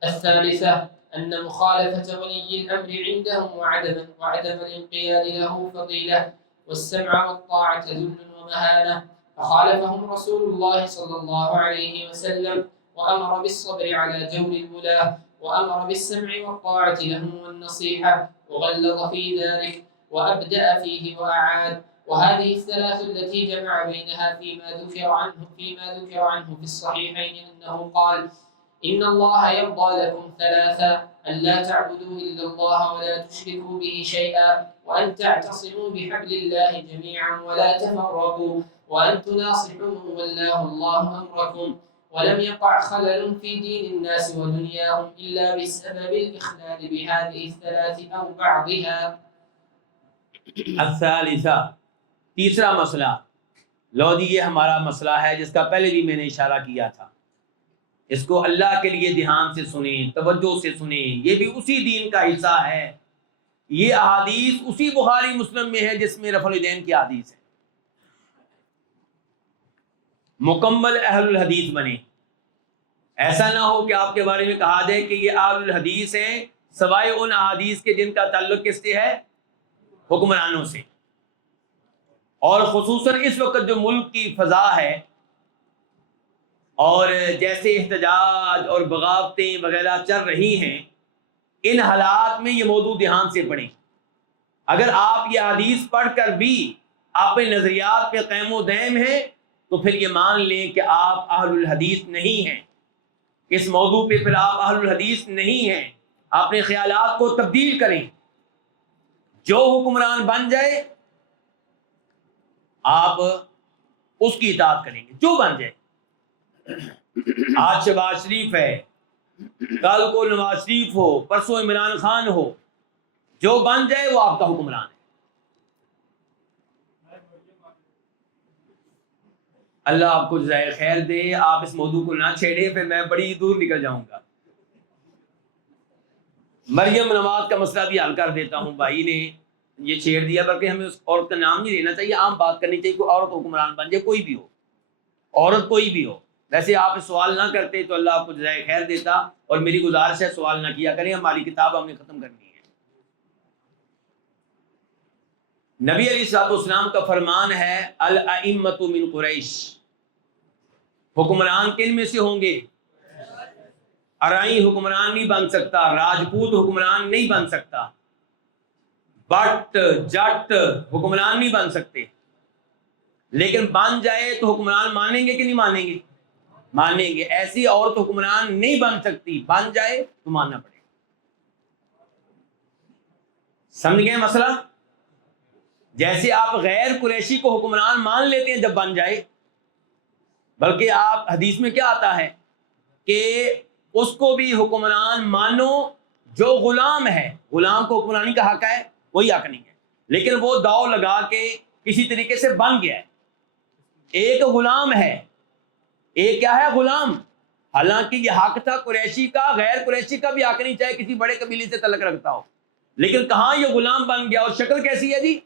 الثالثة أن مخالفة ولي الأمر عندهم وعدم الانقياد له فضيلة، والسمع والطاعة ذل ومهانة، فخالفهم رسول الله صلى الله عليه وسلم وأمر بالصبر على جور الولاة، وأمر بالسمع والطاعة لهم والنصيحة، وغلظ في ذلك وأبدأ فيه وأعاد. وهذه الثلاث التي جمع بينها فيما ذكر عنه في الصحيحين أنه قال إن الله يرضى لكم ثلاثة: أن لا تعبدوا إلا الله ولا تشركوا به شيئا، وأن تعتصموا بحبل الله جميعا ولا تفرقوا، وأن تناصحوا من ولاه الله أمركم. ولم يقع خلل في دين الناس ودنياهم إلا بسبب الإخلال بهذه الثلاث أو بعضها. الثالثہ، تیسرا مسئلہ، لو جی یہ ہمارا مسئلہ ہے جس کا پہلے بھی میں نے اشارہ کیا تھا۔ اس کو اللہ کے لیے دھیان سے سنیں، توجہ سے سنیں، یہ بھی اسی دین کا حصہ ہے۔ یہ احادیث اسی بخاری مسلم میں ہے جس میں رفع الیدین کی حدیث ہے۔ مکمل اہل الحدیث بنے، ایسا نہ ہو کہ آپ کے بارے میں کہا جائے کہ یہ اہل الحدیث ہیں سوائے ان احادیث کے جن کا تعلق کس سے ہے؟ حکمرانوں سے۔ اور خصوصاً اس وقت جو ملک کی فضا ہے اور جیسے احتجاج اور بغاوتیں وغیرہ چل رہی ہیں، ان حالات میں یہ موضوع دھیان سے پڑھیں۔ اگر آپ یہ حدیث پڑھ کر بھی اپنے نظریات پہ قائم و دائم ہیں تو پھر یہ مان لیں کہ آپ اہل الحدیث نہیں ہیں۔ اس موضوع پہ پھر آپ اہل الحدیث نہیں ہیں۔ اپنے خیالات کو تبدیل کریں، جو حکمران بن جائے آپ اس کی اطاعت کریں گے، جو بن جائے۔ آج شہباز شریف ہے، کل کو نواز شریف ہو، پرسوں عمران خان ہو، جو بن جائے وہ آپ کا حکمران ہے۔ اللہ آپ کو جزائے خیر دے۔ آپ اس موضوع کو نہ چھیڑیں، پھر میں بڑی دور نکل جاؤں گا۔ مریم نواز کا مسئلہ بھی حل کر دیتا ہوں، بھائی نے یہ چھیڑ دیا، بلکہ ہمیں اس عورت کا نام نہیں لینا چاہیے، عام بات کرنی چاہیے، کوئی عورت حکمران بن جائے، کوئی بھی ہو، عورت کوئی بھی ہو، ویسے آپ سوال نہ کرتے تو اللہ آپ کو جزائے خیر دیتا، اور میری گزارش ہے سوال نہ کیا کریں، ہماری کتاب ہم نے ختم کرنی ہے۔ نبی علیہ الصلوۃ والسلام کا فرمان ہے الائمۃ من قریش، حکمران کن میں سے ہوں گے؟ ارائی حکمران نہیں بن سکتا، راجپوت حکمران نہیں بن سکتا، بٹ جٹ حکمران نہیں بن سکتے، لیکن بن جائے تو حکمران مانیں گے کہ نہیں مانیں گے؟ مانیں گے۔ ایسی عورت حکمران نہیں بن سکتی، بن جائے تو ماننا پڑے گا۔ سمجھ گئے مسئلہ؟ جیسے آپ غیر قریشی کو حکمران مان لیتے ہیں جب بن جائے، بلکہ آپ حدیث میں کیا آتا ہے کہ اس کو بھی حکمران مانو جو غلام ہے، غلام کو حکمرانی کا حق ہے، کوئی حق نہیں ہے، لیکن وہ داؤ لگا کے کسی طریقے سے بن گیا ہے۔ ایک غلام ہے، ایک کیا ہے؟ غلام، حالانکہ یہ حق تھا قریشی کا، غیر قریشی کا بھی حق نہیں، چاہے کسی بڑے قبیلے سے تعلق رکھتا ہو، لیکن کہاں یہ غلام بن گیا، اور شکل کیسی ہے جی؟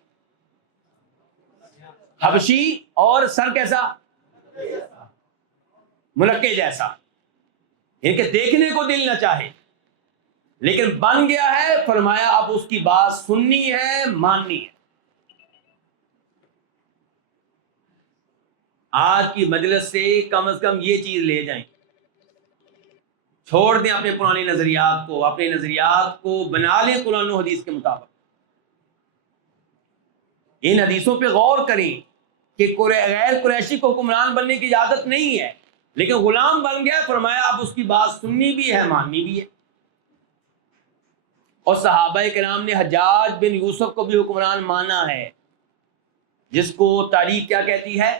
حبشی، اور سر کیسا؟ ملکے جیسا، یعنی کہ دیکھنے کو دل نہ چاہے، لیکن بن گیا ہے۔ فرمایا اب اس کی بات سننی ہے، ماننی ہے۔ آج کی مجلس سے کم از کم یہ چیز لے جائیں، چھوڑ دیں اپنے پرانے نظریات کو، اپنے نظریات کو بنا لیں قرآن و حدیث کے مطابق۔ ان حدیثوں پہ غور کریں کہ غیر قریشی کو حکمران بننے کی اجازت نہیں ہے، لیکن غلام بن گیا، فرمایا اب اس کی بات سننی بھی ہے، ماننی بھی ہے۔ اور صحابہ کرام نے حجاج بن یوسف کو بھی حکمران مانا ہے، جس کو تاریخ کیا کہتی ہے؟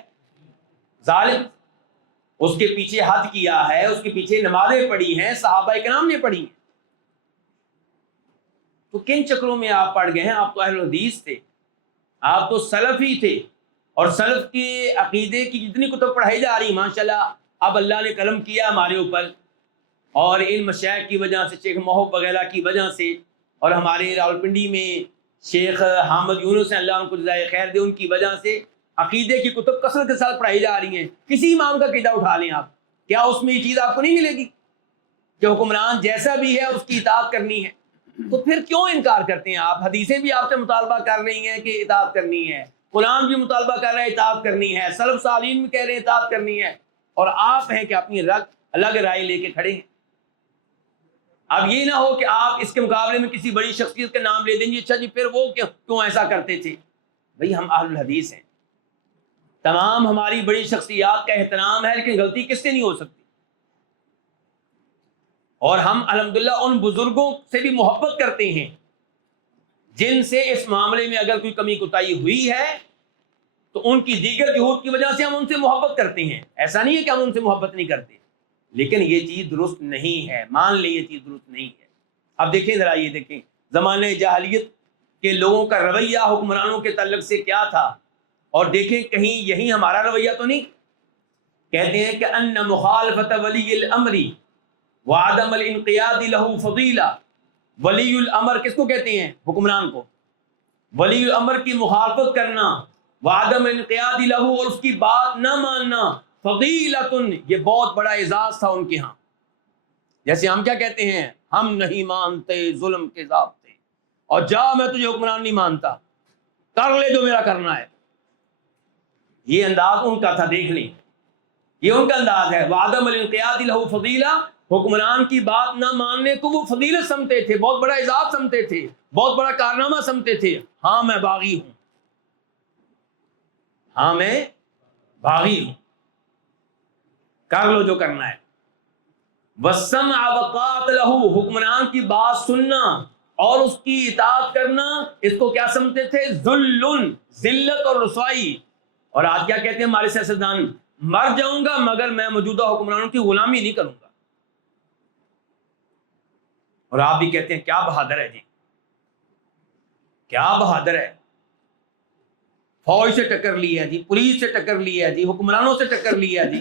ظالم۔ اس کے پیچھے حد کیا ہے، اس کے پیچھے نمازیں پڑھی ہیں، صحابہ کرام نے پڑھی ہیں۔ تو کن چکروں میں آپ پڑ گئے ہیں؟ آپ تو اہل حدیث تھے، آپ تو سلفی تھے، اور سلف کے عقیدے کی جتنی کتب پڑھائی جا رہی ماشاءاللہ، اب اللہ نے کرم کیا ہمارے اوپر، اور ان مشائخ کی وجہ سے، شیخ محب وغیرہ کی وجہ سے، اور ہمارے راولپنڈی میں شیخ حامد یونس ہیں، اللہ ان کو جزائے خیر دے، ان کی وجہ سے عقیدے کی کتب کثرت کے ساتھ پڑھائی جا رہی ہیں۔ کسی امام کا عقیدہ اٹھا لیں آپ، کیا اس میں یہ چیز آپ کو نہیں ملے گی کہ حکمران جیسا بھی ہے اس کی اطاعت کرنی ہے؟ تو پھر کیوں انکار کرتے ہیں آپ؟ حدیثیں بھی آپ سے مطالبہ کر رہی ہیں کہ اطاعت کرنی ہے، قرآن بھی مطالبہ کر رہا ہے اطاعت کرنی ہے، سلف صالحین بھی کہہ رہے ہیں اطاعت کرنی ہے، اور آپ ہیں کہ اپنی الگ رائے لے کے کھڑے ہیں۔ اب یہ نہ ہو کہ آپ اس کے مقابلے میں کسی بڑی شخصیت کا نام لے دیں گے، اچھا جی پھر وہ کیوں ایسا کرتے تھے؟ بھئی ہم اہل الحدیث ہیں، تمام ہماری بڑی شخصیات کا احترام ہے، لیکن غلطی کس سے نہیں ہو سکتی، اور ہم الحمدللہ ان بزرگوں سے بھی محبت کرتے ہیں جن سے اس معاملے میں اگر کوئی کمی کوتاہی ہوئی ہے تو ان کی دیگر جہود کی وجہ سے ہم ان سے محبت کرتے ہیں۔ ایسا نہیں ہے کہ ہم ان سے محبت نہیں کرتے، لیکن یہ چیز درست نہیں ہے، مان لیں یہ چیز درست نہیں ہے۔ اب دیکھیں ذرا، یہ دیکھیں زمانے جاہلیت کے لوگوں کا رویہ حکمرانوں کے تعلق سے کیا تھا، اور دیکھیں کہیں یہی ہمارا رویہ تو نہیں۔ کہتے ہیں کہ ان مخالفت ولی الامر وعدم الانقیاد له فضیلہ۔ ولی الامر کس کو کہتے ہیں؟ حکمران کو۔ ولی الامر کی مخالفت کرنا، وعدم الانقیاد له، اور اس کی بات نہ ماننا، فضیلۃ، یہ بہت بڑا اعزاز تھا ان کے ہاں۔ جیسے ہم کیا کہتے ہیں؟ ہم نہیں مانتے ظلم کے ضابطے، اور جا میں تجھے حکمران نہیں مانتا، کر لے جو میرا کرنا ہے۔ یہ انداز ان کا تھا، دیکھ لیں، یہ ان کا انداز ہے۔ وعدم الانقیاد له فضیلہ، حکمران کی بات نہ ماننے کو وہ فضیلت سمجھتے تھے، بہت بڑا اعزاز سمجھتے تھے، بہت بڑا کارنامہ سمجھتے تھے۔ ہاں میں باغی ہوں، ہاں میں باغی ہوں، کر لو جو کرنا ہے۔ وَالسَّمْعَ وَالطَّاعَةَ لَهُ، حکمران کی بات سننا اور اس کی اطاعت کرنا، اس کو کیا سمجھتے تھے؟ ذل، ذلت اور رسوائی۔ اور آج کیا کہتے ہیں ہمارے سیاستدان؟ مر جاؤں گا مگر میں موجودہ حکمرانوں کی غلامی نہیں کروں گا۔ اور آپ بھی کہتے ہیں کیا بہادر ہے جی، کیا بہادر ہے، فوج سے ٹکر لی ہے جی، پولیس سے ٹکر لی ہے جی، حکمرانوں سے ٹکر لی ہے جی۔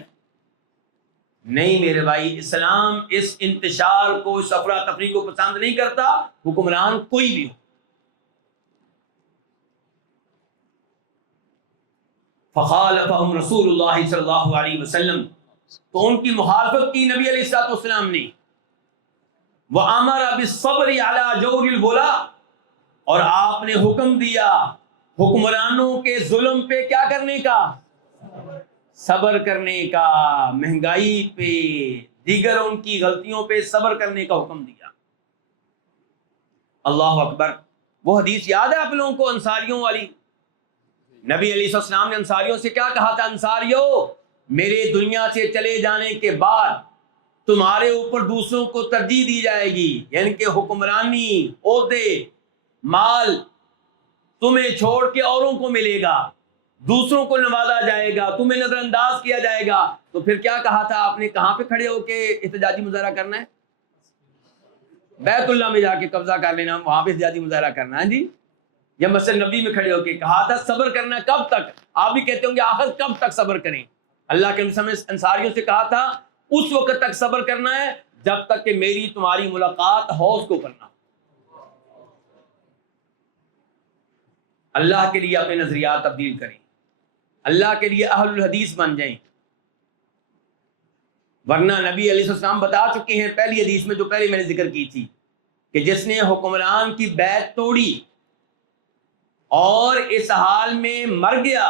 نہیں میرے بھائی، اسلام اس انتشار کو، اس افراتفری کو پسند نہیں کرتا، حکمران کوئی بھی ہو۔ فخالفهم رسول اللہ صلی اللہ علیہ وسلم، تو ان کی مخالفت کی نبی علیہ الصلوۃ والسلام نے. وَأَمَرَ بِالصَّبْرِ عَلَى جَوْرِ الْوُلَاءِ، اور آپ نے حکم دیا حکمرانوں کے ظلم پہ کیا کرنے کا؟ صبر کرنے کا، مہنگائی پہ، دیگر ان کی غلطیوں پہ صبر کرنے کا حکم دیا. اللہ اکبر. وہ حدیث یاد ہے آپ لوگوں کو انصاریوں والی؟ نبی علیہ السلام نے انصاریوں سے کیا کہا تھا؟ انصاریوں، میرے دنیا سے چلے جانے کے بعد تمہارے اوپر دوسروں کو ترجیح دی جائے گی، یعنی کہ حکمرانی، عہدے، مال تمہیں چھوڑ کے اوروں کو ملے گا، دوسروں کو نوازا جائے گا، تمہیں نظر انداز کیا جائے گا. تو پھر کیا کہا تھا آپ نے؟ کہاں پہ کھڑے ہو کے احتجاجی مظاہرہ کرنا ہے؟ بیت اللہ میں جا کے قبضہ کر لینا، وہاں پہ احتجاجی مظاہرہ کرنا ہے جی؟ یا مسجد نبی میں کھڑے ہو کے کہا تھا صبر کرنا. کب تک؟ آپ بھی کہتے ہوں گے آخر کب تک صبر کریں؟ اللہ کے نبی نے انصاریوں سے کہا تھا اس وقت تک صبر کرنا ہے جب تک کہ میری تمہاری ملاقات حوض کو کرنا. اللہ کے لیے اپنے نظریات تبدیل کریں، اللہ کے لیے اہل الحدیث بن جائیں. ورنہ نبی علیہ السلام بتا چکے ہیں پہلی حدیث میں جو پہلے میں نے ذکر کی تھی کہ جس نے حکمران کی بیعت توڑی اور اس حال میں مر گیا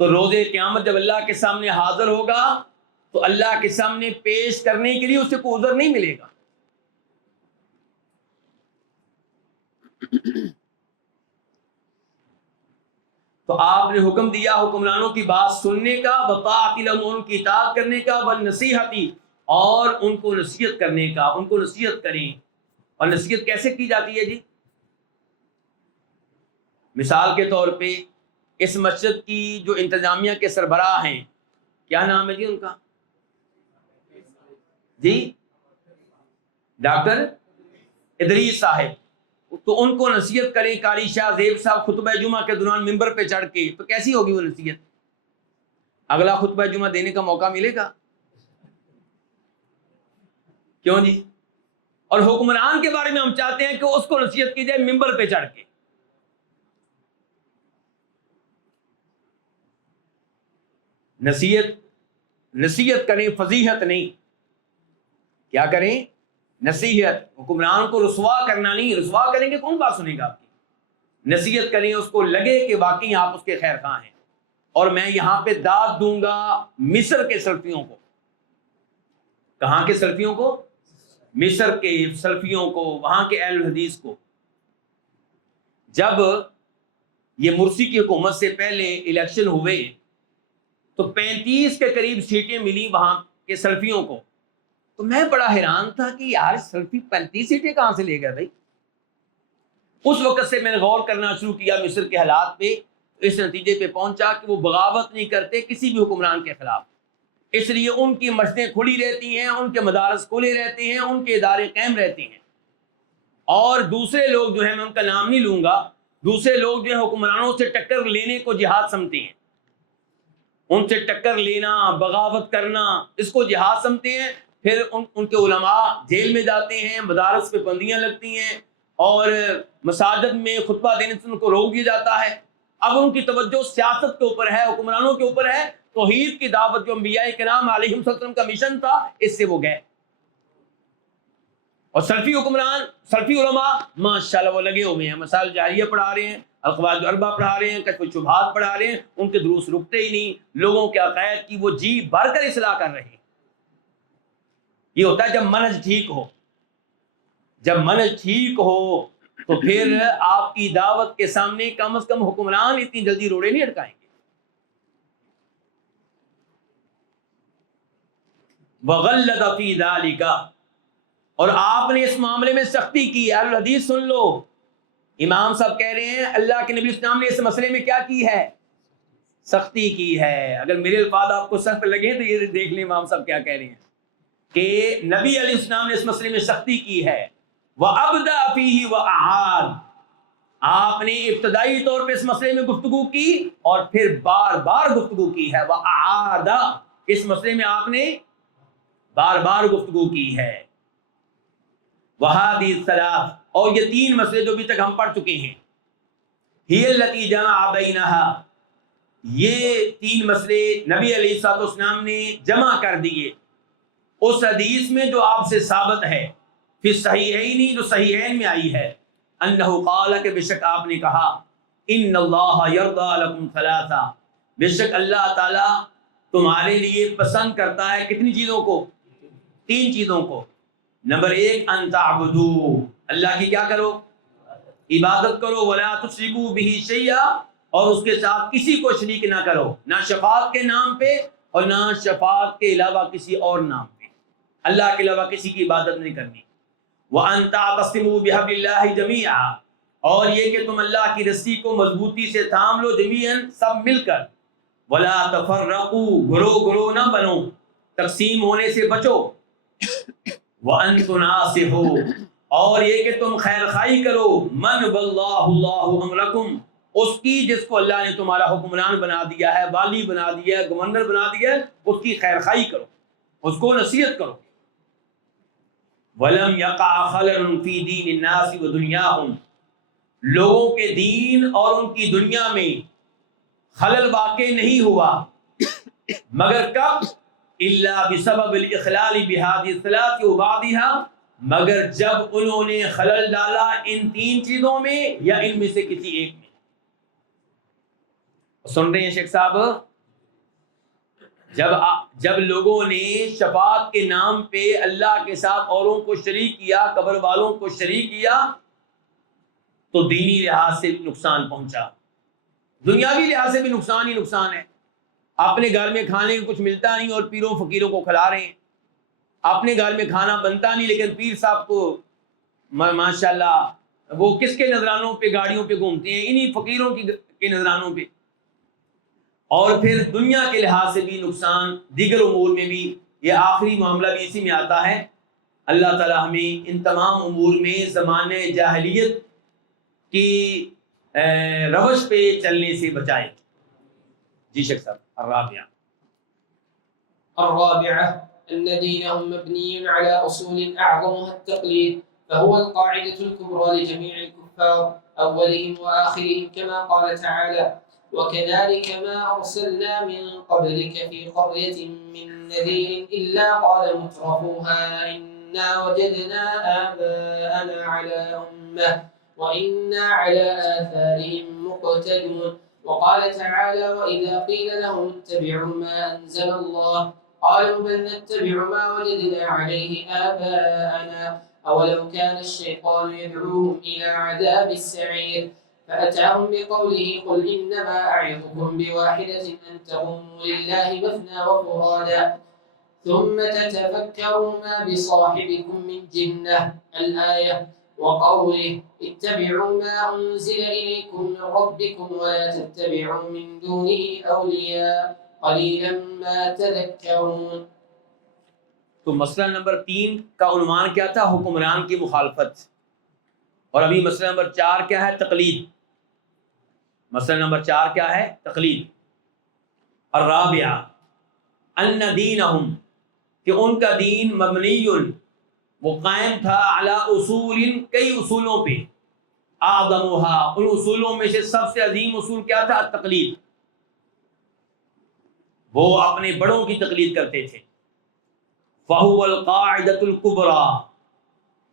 تو روز قیامت جب اللہ کے سامنے حاضر ہوگا تو اللہ کے سامنے پیش کرنے کے لیے اسے کوئی عذر نہیں ملے گا. تو آپ نے حکم دیا حکمرانوں کی بات سننے کا، وطاعت لهم، ان کی اطاعت کرنے کا، والنصیحت، اور ان کو نصیحت کرنے کا. ان کو نصیحت کریں. اور نصیحت کیسے کی جاتی ہے جی؟ مثال کے طور پہ اس مسجد کی جو انتظامیہ کے سربراہ ہیں، کیا نام ہے جی ان کا؟ جی ڈاکٹر ادریس صاحب. تو ان کو نصیحت کریں. قاری شاہ زیب صاحب خطبہ جمعہ کے دوران ممبر پہ چڑھ کے، تو کیسی ہوگی وہ نصیحت؟ اگلا خطبہ جمعہ دینے کا موقع ملے گا؟ کیوں جی؟ اور حکمران کے بارے میں ہم چاہتے ہیں کہ اس کو نصیحت کی جائے ممبر پہ چڑھ کے. نصیحت کریں، فضیحت نہیں. کیا کریں؟ نصیحت. حکمران کو رسوا کرنا نہیں، رسوا کریں گے کون بات سنے گا آپ کی؟ نصیحت کریں، اس کو لگے کہ واقعی آپ اس کے خیر خواہ ہیں. اور میں یہاں پہ داد دوں گا مصر کے سلفیوں کو. کہاں کے سلفیوں کو؟ مصر کے سلفیوں کو، وہاں کے اہل الحدیث کو. جب یہ مرسی کی حکومت سے پہلے الیکشن ہوئے تو 35 کے قریب سیٹیں ملی وہاں کے سلفیوں کو. تو میں بڑا حیران تھا کہ یار سلفی 35 سیٹیں کہاں سے لے گئے بھائی؟ اس وقت سے میں نے غور کرنا شروع کیا مصر کے حالات پہ. اس نتیجے پہ پہنچا کہ وہ بغاوت نہیں کرتے کسی بھی حکمران کے خلاف، اس لیے ان کی مسجدیں کھلی رہتی ہیں، ان کے مدارس کھلے رہتے ہیں، ان کے ادارے قائم رہتے ہیں. اور دوسرے لوگ جو ہیں، میں ان کا نام نہیں لوں گا، دوسرے لوگ جو ہیں حکمرانوں سے ٹکر لینے کو جہاد سمجھتے ہیں. ان سے ٹکر لینا، بغاوت کرنا، اس کو جہاد سمجھتے ہیں. پھر ان کے علماء جیل میں جاتے ہیں، مدارس پہ بندیاں لگتی ہیں، اور مساجد میں خطبہ دینے سے ان کو روک دیا جاتا ہے. اب ان کی توجہ سیاست کے اوپر ہے، حکمرانوں کے اوپر ہے. توحید کی دعوت جو انبیاء کرام علیہم السلام کا مشن تھا، اس سے وہ گئے. اور سلفی حکمران، سلفی علماء ماشاءاللہ وہ لگے ہوئے ہیں، مسائل جاریہ پڑھا رہے ہیں، القواعد الاربعہ پڑھا رہے ہیں، کشف الشبہات پڑھا رہے ہیں. ان کے دروس رکتے ہی نہیں. لوگوں کے عقائد کی وہ جی بھر کر اصلاح کر رہے ہیں. یہ ہوتا ہے جب منہج ٹھیک ہو. جب منہج ٹھیک ہو تو پھر آپ کی دعوت کے سامنے کم از کم حکمران اتنی جلدی روڑے نہیں اٹکائیں گے. وغلظ فی ذلک، اور آپ نے اس معاملے میں سختی کی. اہل الحدیث سن لو، امام صاحب کہہ رہے ہیں اللہ کے نبی اسلام نے اس مسئلے میں کیا کی ہے؟ سختی کی ہے. اگر میرے الفاظ آپ کو سخت لگے تو یہ دیکھ لیں امام صاحب کیا کہہ رہے ہیں کہ نبی علیہ السلام نے اس مسئلے میں سختی کی ہے. وَأَبْدَأَ فِيهِ وَأَعَادَ، آپ نے ابتدائی طور پہ اس مسئلے میں گفتگو کی اور پھر بار بار گفتگو کی ہے. وَأَعَادَ، اس مسئلے میں آپ نے بار بار گفتگو کی ہے. وَهَذِهِ الثَّلَاث، اور یہ 3 مسئلے جو ابھی تک ہم پڑھ چکے ہیں، هِيَ الَّتِي جَمَعَ بَيْنَهَا، یہ 3 مسئلے نبی علیہ الصلوۃ والسلام نے جمع کر دیے اس حدیث میں جو آپ سے ثابت ہے، پھر صحیحین جو صحیحین میں آئی ہے، انہ قال کہ بے شک آپ نے کہا ان اللہ یرضی لکم ثلاثہ، بے شک اللہ تعالیٰ تمہارے لیے پسند کرتا ہے کتنی چیزوں کو؟ 3 چیزوں کو۔ نمبر 1 ان تعبدوا، اللہ کی کیا کرو؟ عبادت کرو، ولا تشرکوا بہ شیئا، اور اس کے ساتھ کسی کو شریک نہ کرو، نہ شفاعت کے نام پہ اور نہ شفاعت کے علاوہ کسی اور نام پہ، اللہ کے علاوہ کسی کی عبادت نہیں کرنی۔ وَأَن تَعْتَصِمُوا بِحَبْلِ اللَّهِ جَمِيعًا، اور یہ کہ تم اللہ کی رسی کو مضبوطی سے تھام لو، جمیعاً سب مل کر۔ وَلَا تَفَرَّقُوا، گروہ نہ بنو، تقسیم ہونے سے بچو۔ وَأَن تُنَاصِحُوا، اور یہ کہ تم خیر خواہی کرو، من وَاللَّهُ اللَّهُ أَمْرَكُمْ، اس کی جس کو اللہ نے تمہارا حکمران بنا دیا ہے، والی بنا دیا ہے، گورنر بنا دیا ہے، اس کی خیر خواہی کرو، اس کو نصیحت کرو۔ وَلَمْ يَقَعْ خَلَلٌ فِي دِينِ النَّاسِ وَدُنْيَاهُمْ، لوگوں کے دین اور ان کی دنیا میں خلل واقع نہیں ہوا مگر کب؟ إِلَّا بِسَبَبِ الْإِخْلَالِ بِهَذِهِ الثَّلَاثِ وَبَعْضِهَا، مگر جب انہوں نے خلل ڈالا ان 3 چیزوں میں یا ان میں سے کسی ایک میں۔ سن رہے ہیں شیخ صاحب؟ جب لوگوں نے شفاعت کے نام پہ اللہ کے ساتھ اوروں کو شریک کیا، قبر والوں کو شریک کیا، تو دینی لحاظ سے بھی نقصان پہنچا، دنیاوی لحاظ سے بھی نقصان ہی نقصان ہے۔ اپنے گھر میں کھانے کو کچھ ملتا نہیں اور پیروں فقیروں کو کھلا رہے ہیں، اپنے گھر میں کھانا بنتا نہیں لیکن پیر صاحب کو ماشاءاللہ وہ کس کے نذرانوں پہ گاڑیوں پہ گھومتے ہیں؟ انہی فقیروں کے نذرانوں پہ۔ اور پھر دنیا کے لحاظ سے بھی نقصان، دیگر امور میں بھی، یہ آخری معاملہ بھی اسی میں آتا ہے۔ اللہ تعالی ہمیں ان تمام امور میں زمانے جاہلیت کی روش پہ چلنے سے بچائے۔ جی شیخ صاحب۔ الرابعة أن دينهم مبني على أصول أعظمها التقليد، فهو القاعدة الكبرى لجميع الكفار أولهم وآخرهم، كما قال تعالى: وكذلك ما أرسلنا من قبلك في قرية من نذير إلا قال مترفوها إنا وجدنا آباءنا على أمة وإنا على آثارهم مقتدون. وقال تعالى: وإذا قيل لهم اتبعوا ما أنزل الله قالوا بل نتبع ما وجدنا عليه آباءنا أولو كان الشيطان يدعوهم إلى عذاب السعير. فأتاهم بقوله: قل إنما أعظكم بواحدة أن تقوموا لله مثنى وفرادا ثم تتفكروا ما بصاحبكم من جنة، الآية. وقوله: اتبعوا ما أنزل إليكم من ربكم ولا تتبعوا من دونه أولياء قليلا ما تذكرون۔ تو مسئلہ نمبر 3 کا عنوان کیا تھا؟ حکمران کی مخالفت، اور ابھی مسئلہ نمبر 4 کیا ہے؟ تقلید۔ مسئلہ نمبر 4 کیا ہے؟ تقلید۔ الرابعہ ان دینہم، کہ ان کا دین مبنی، وہ قائم تھا، علی اصول، کئی اصولوں پہ، اعظمها، ان اصولوں میں سے سب سے عظیم اصول کیا تھا؟ تقلید، وہ اپنے بڑوں کی تقلید کرتے تھے۔ فہو القاعدۃ الکبریٰ،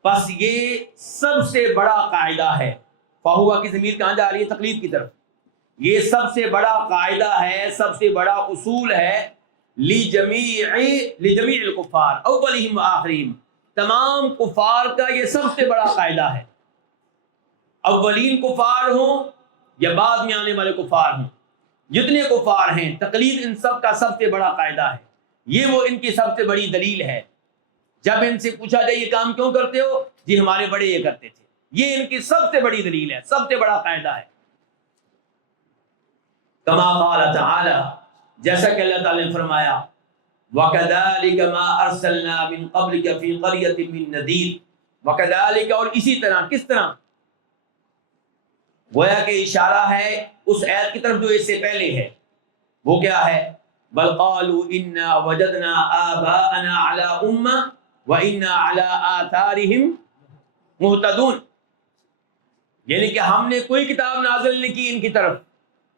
پس یہ سب سے بڑا قاعدہ ہے۔ فہو کی ضمیر کہاں جا رہی ہے؟ تقلید کی طرف۔ یہ سب سے بڑا قاعدہ ہے، سب سے بڑا اصول ہے، لجمیع الکفار اولہم وآخرہم، تمام کفار کا یہ سب سے بڑا قاعدہ ہے، اولین کفار ہوں یا بعد میں آنے والے کفار ہوں، جتنے کفار ہیں تقلید ان سب کا سب سے بڑا قاعدہ ہے۔ یہ وہ ان کی سب سے بڑی دلیل ہے۔ جب ان سے پوچھا جائے یہ کام کیوں کرتے ہو؟ جی ہمارے بڑے یہ کرتے تھے۔ یہ ان کی سب سے بڑی دلیل ہے، سب سے بڑا قاعدہ ہے۔ کما قال تعالی، جیسا کہ اللہ تعالی نے فرمایا، وَكَذَلِكَ مَا أَرْسَلْنَا مِن قَبْلِكَ فِي قَرْيَةٍ مِّن نَذِيرٍ، وَكَذَلِكَ، اور اسی طرح، کس طرح؟ گویا کہ اشارہ ہے اس آیت کی طرف جو اس سے پہلے ہے، وہ کیا ہے؟ بل قالوا انا وجدنا آباءنا على امة وانا على آثارهم مهتدون، یعنی کہ ہم نے کوئی کتاب نازل نہیں کی ان کی طرف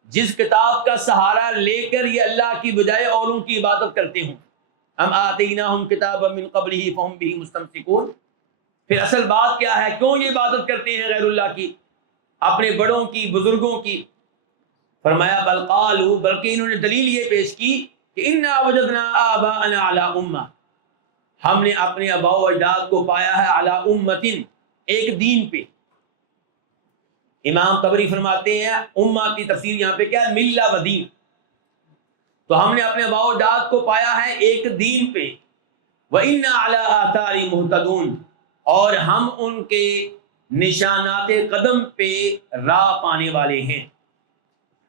جس کتاب کا سہارا لے کر یہ اللہ کی بجائے اوروں کی عبادت کرتے ہوں. ام آتیناہم کتابا من قبلہ فہم بہ مستمسکون. پھر اصل بات کیا ہے؟ کیوں یہ عبادت کرتے ہیں غیر اللہ کی، اپنے بڑوں کی، بزرگوں کی؟ فرمایا بل قالوا، بلکہ انہوں نے دلیل یہ پیش کی کہ انا وجدنا آباءنا علی امہ، ہم نے اپنے آباء و اجداد کو پایا ہے علی امتن، ایک دین پہ. امام طبری فرماتے ہیں امہ کی تفسیر یہاں پہ کیا ہے؟ ملہ و دین. تو ہم نے اپنے آباء و اجداد کو پایا ہے ایک دین پہ. وَإِنَّا عَلَىٰ آثَارِ مُهْتَدُونَ، اور ہم ان کے نشانات قدم پہ راہ پانے والے ہیں.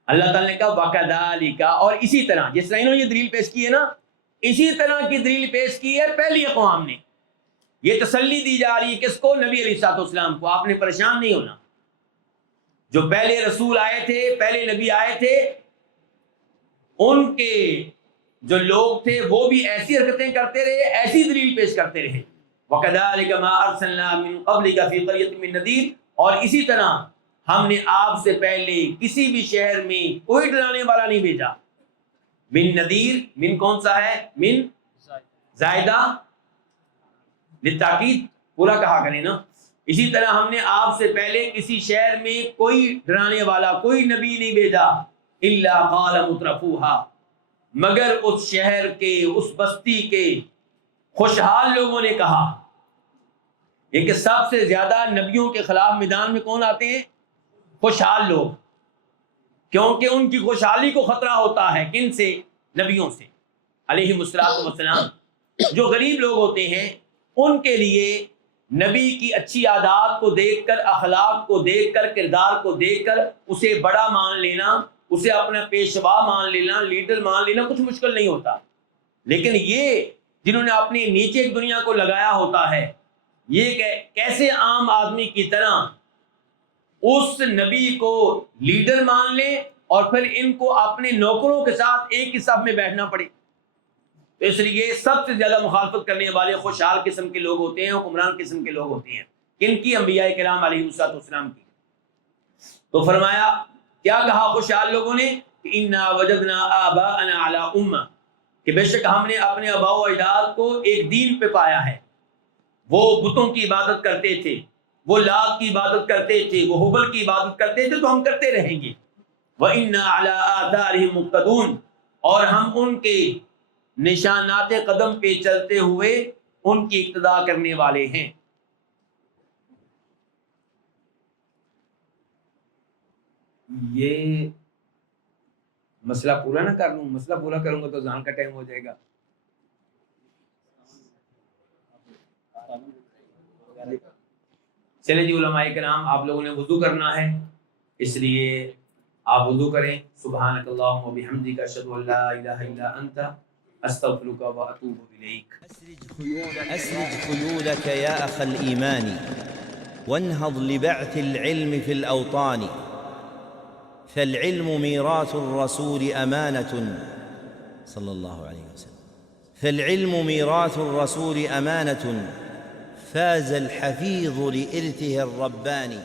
اللہ تعالیٰ نے کہا وَكَذَلِكَ، اور اسی طرح جس طرح انہوں نے یہ دلیل پیش کی ہے نا، اسی طرح کی دلیل پیش کی ہے پہلی اقوام نے. یہ تسلی دی جا رہی ہے کس کو؟ نبی علیہ الصلوۃ والسلام کو. آپ نے پریشان نہیں ہونا. جو پہلے رسول آئے تھے، پہلے نبی آئے تھے، ان کے جو لوگ تھے وہ بھی ایسی حرکتیں کرتے رہے، ایسی دلیل پیش کرتے رہے. وَكَذَلِكَ مَا أَرْسَلْنَا مِن قَبْلِكَ فِي قَرْيَةٍ مِّن نَذِيرٍ، اور اسی طرح ہم نے آپ سے پہلے کسی بھی شہر میں کوئی ڈرانے والا نہیں بھیجا. من نذیر، من کون سا ہے؟ من زائدہ للتاکید، پورا کہا کریں نا. اسی طرح ہم نے آپ سے پہلے کسی شہر میں کوئی ڈرانے والا، کوئی نبی نہیں بھیجا. الا قال مترفوها، مگر اس شہر کے، اس بستی کے خوشحال لوگوں نے کہا. یہ کہ سب سے زیادہ نبیوں کے خلاف میدان میں کون آتے ہیں؟ خوشحال لوگ. کیونکہ ان کی خوشحالی کو خطرہ ہوتا ہے. کن سے؟ نبیوں سے علیہم الصلوۃ والسلام. جو غریب لوگ ہوتے ہیں ان کے لیے نبی کی اچھی عادات کو دیکھ کر، اخلاق کو دیکھ کر، کردار کو دیکھ کر اسے بڑا مان لینا، اسے اپنا پیشوا مان لینا، لیڈر مان لینا کچھ مشکل نہیں ہوتا. لیکن یہ جنہوں نے اپنی نیچے کی دنیا کو لگایا ہوتا ہے، یہ کہ کیسے عام آدمی کی طرح اس نبی کو لیڈر مان لیں اور پھر ان کو اپنے نوکروں کے ساتھ ایک ہی صف میں بیٹھنا پڑے. تو اس لیے سب سے زیادہ مخالفت کرنے والے خوشحال قسم کے لوگ ہوتے ہیں، حکمران قسم کے لوگ ہوتے ہیں. کن کی؟ انبیاء کرام علیہ الصلوۃ والسلام کی. تو فرمایا کیا کہا خوشحال لوگوں نے؟ کہ انا وجدنا آباءنا علی امہ، کہ بے شک ہم نے اپنے آباء و اجداد کو ایک دین پہ پایا ہے. وہ بتوں کی عبادت کرتے تھے، وہ لات کی عبادت کرتے تھے، وہ ہبل کی عبادت کرتے تھے، تو ہم کرتے رہیں گے. وَإِنَّا عَلَىٰ آثَارِهِم مُقْتَدُونَ، اور ہم ان کے نشانات قدم پہ چلتے ہوئے ان کی اقتدا کرنے والے ہیں. یہ مسئلہ پورا نہ کر لوں، مسئلہ پورا کروں گا تو ذہن کا ٹائم ہو جائے گا. چلے جی علماء کرام، آپ لوگوں نے وضو کرنا ہے، اس لیے آپ وضو کریں. سبحانک اللہم و بحمدک، اشہد ان لا الہ الا انت، استغفرک و اتوب الیک. أسرج خيولك يا أخ الإيمان وانهض لبعث العلم في الأوطان، فالعلم ميراث الرسول أمانة صلى الله عليه وسلم، فالعلم ميراث الرسول أمانة، فاز الحفيظ لإرثه الرباني.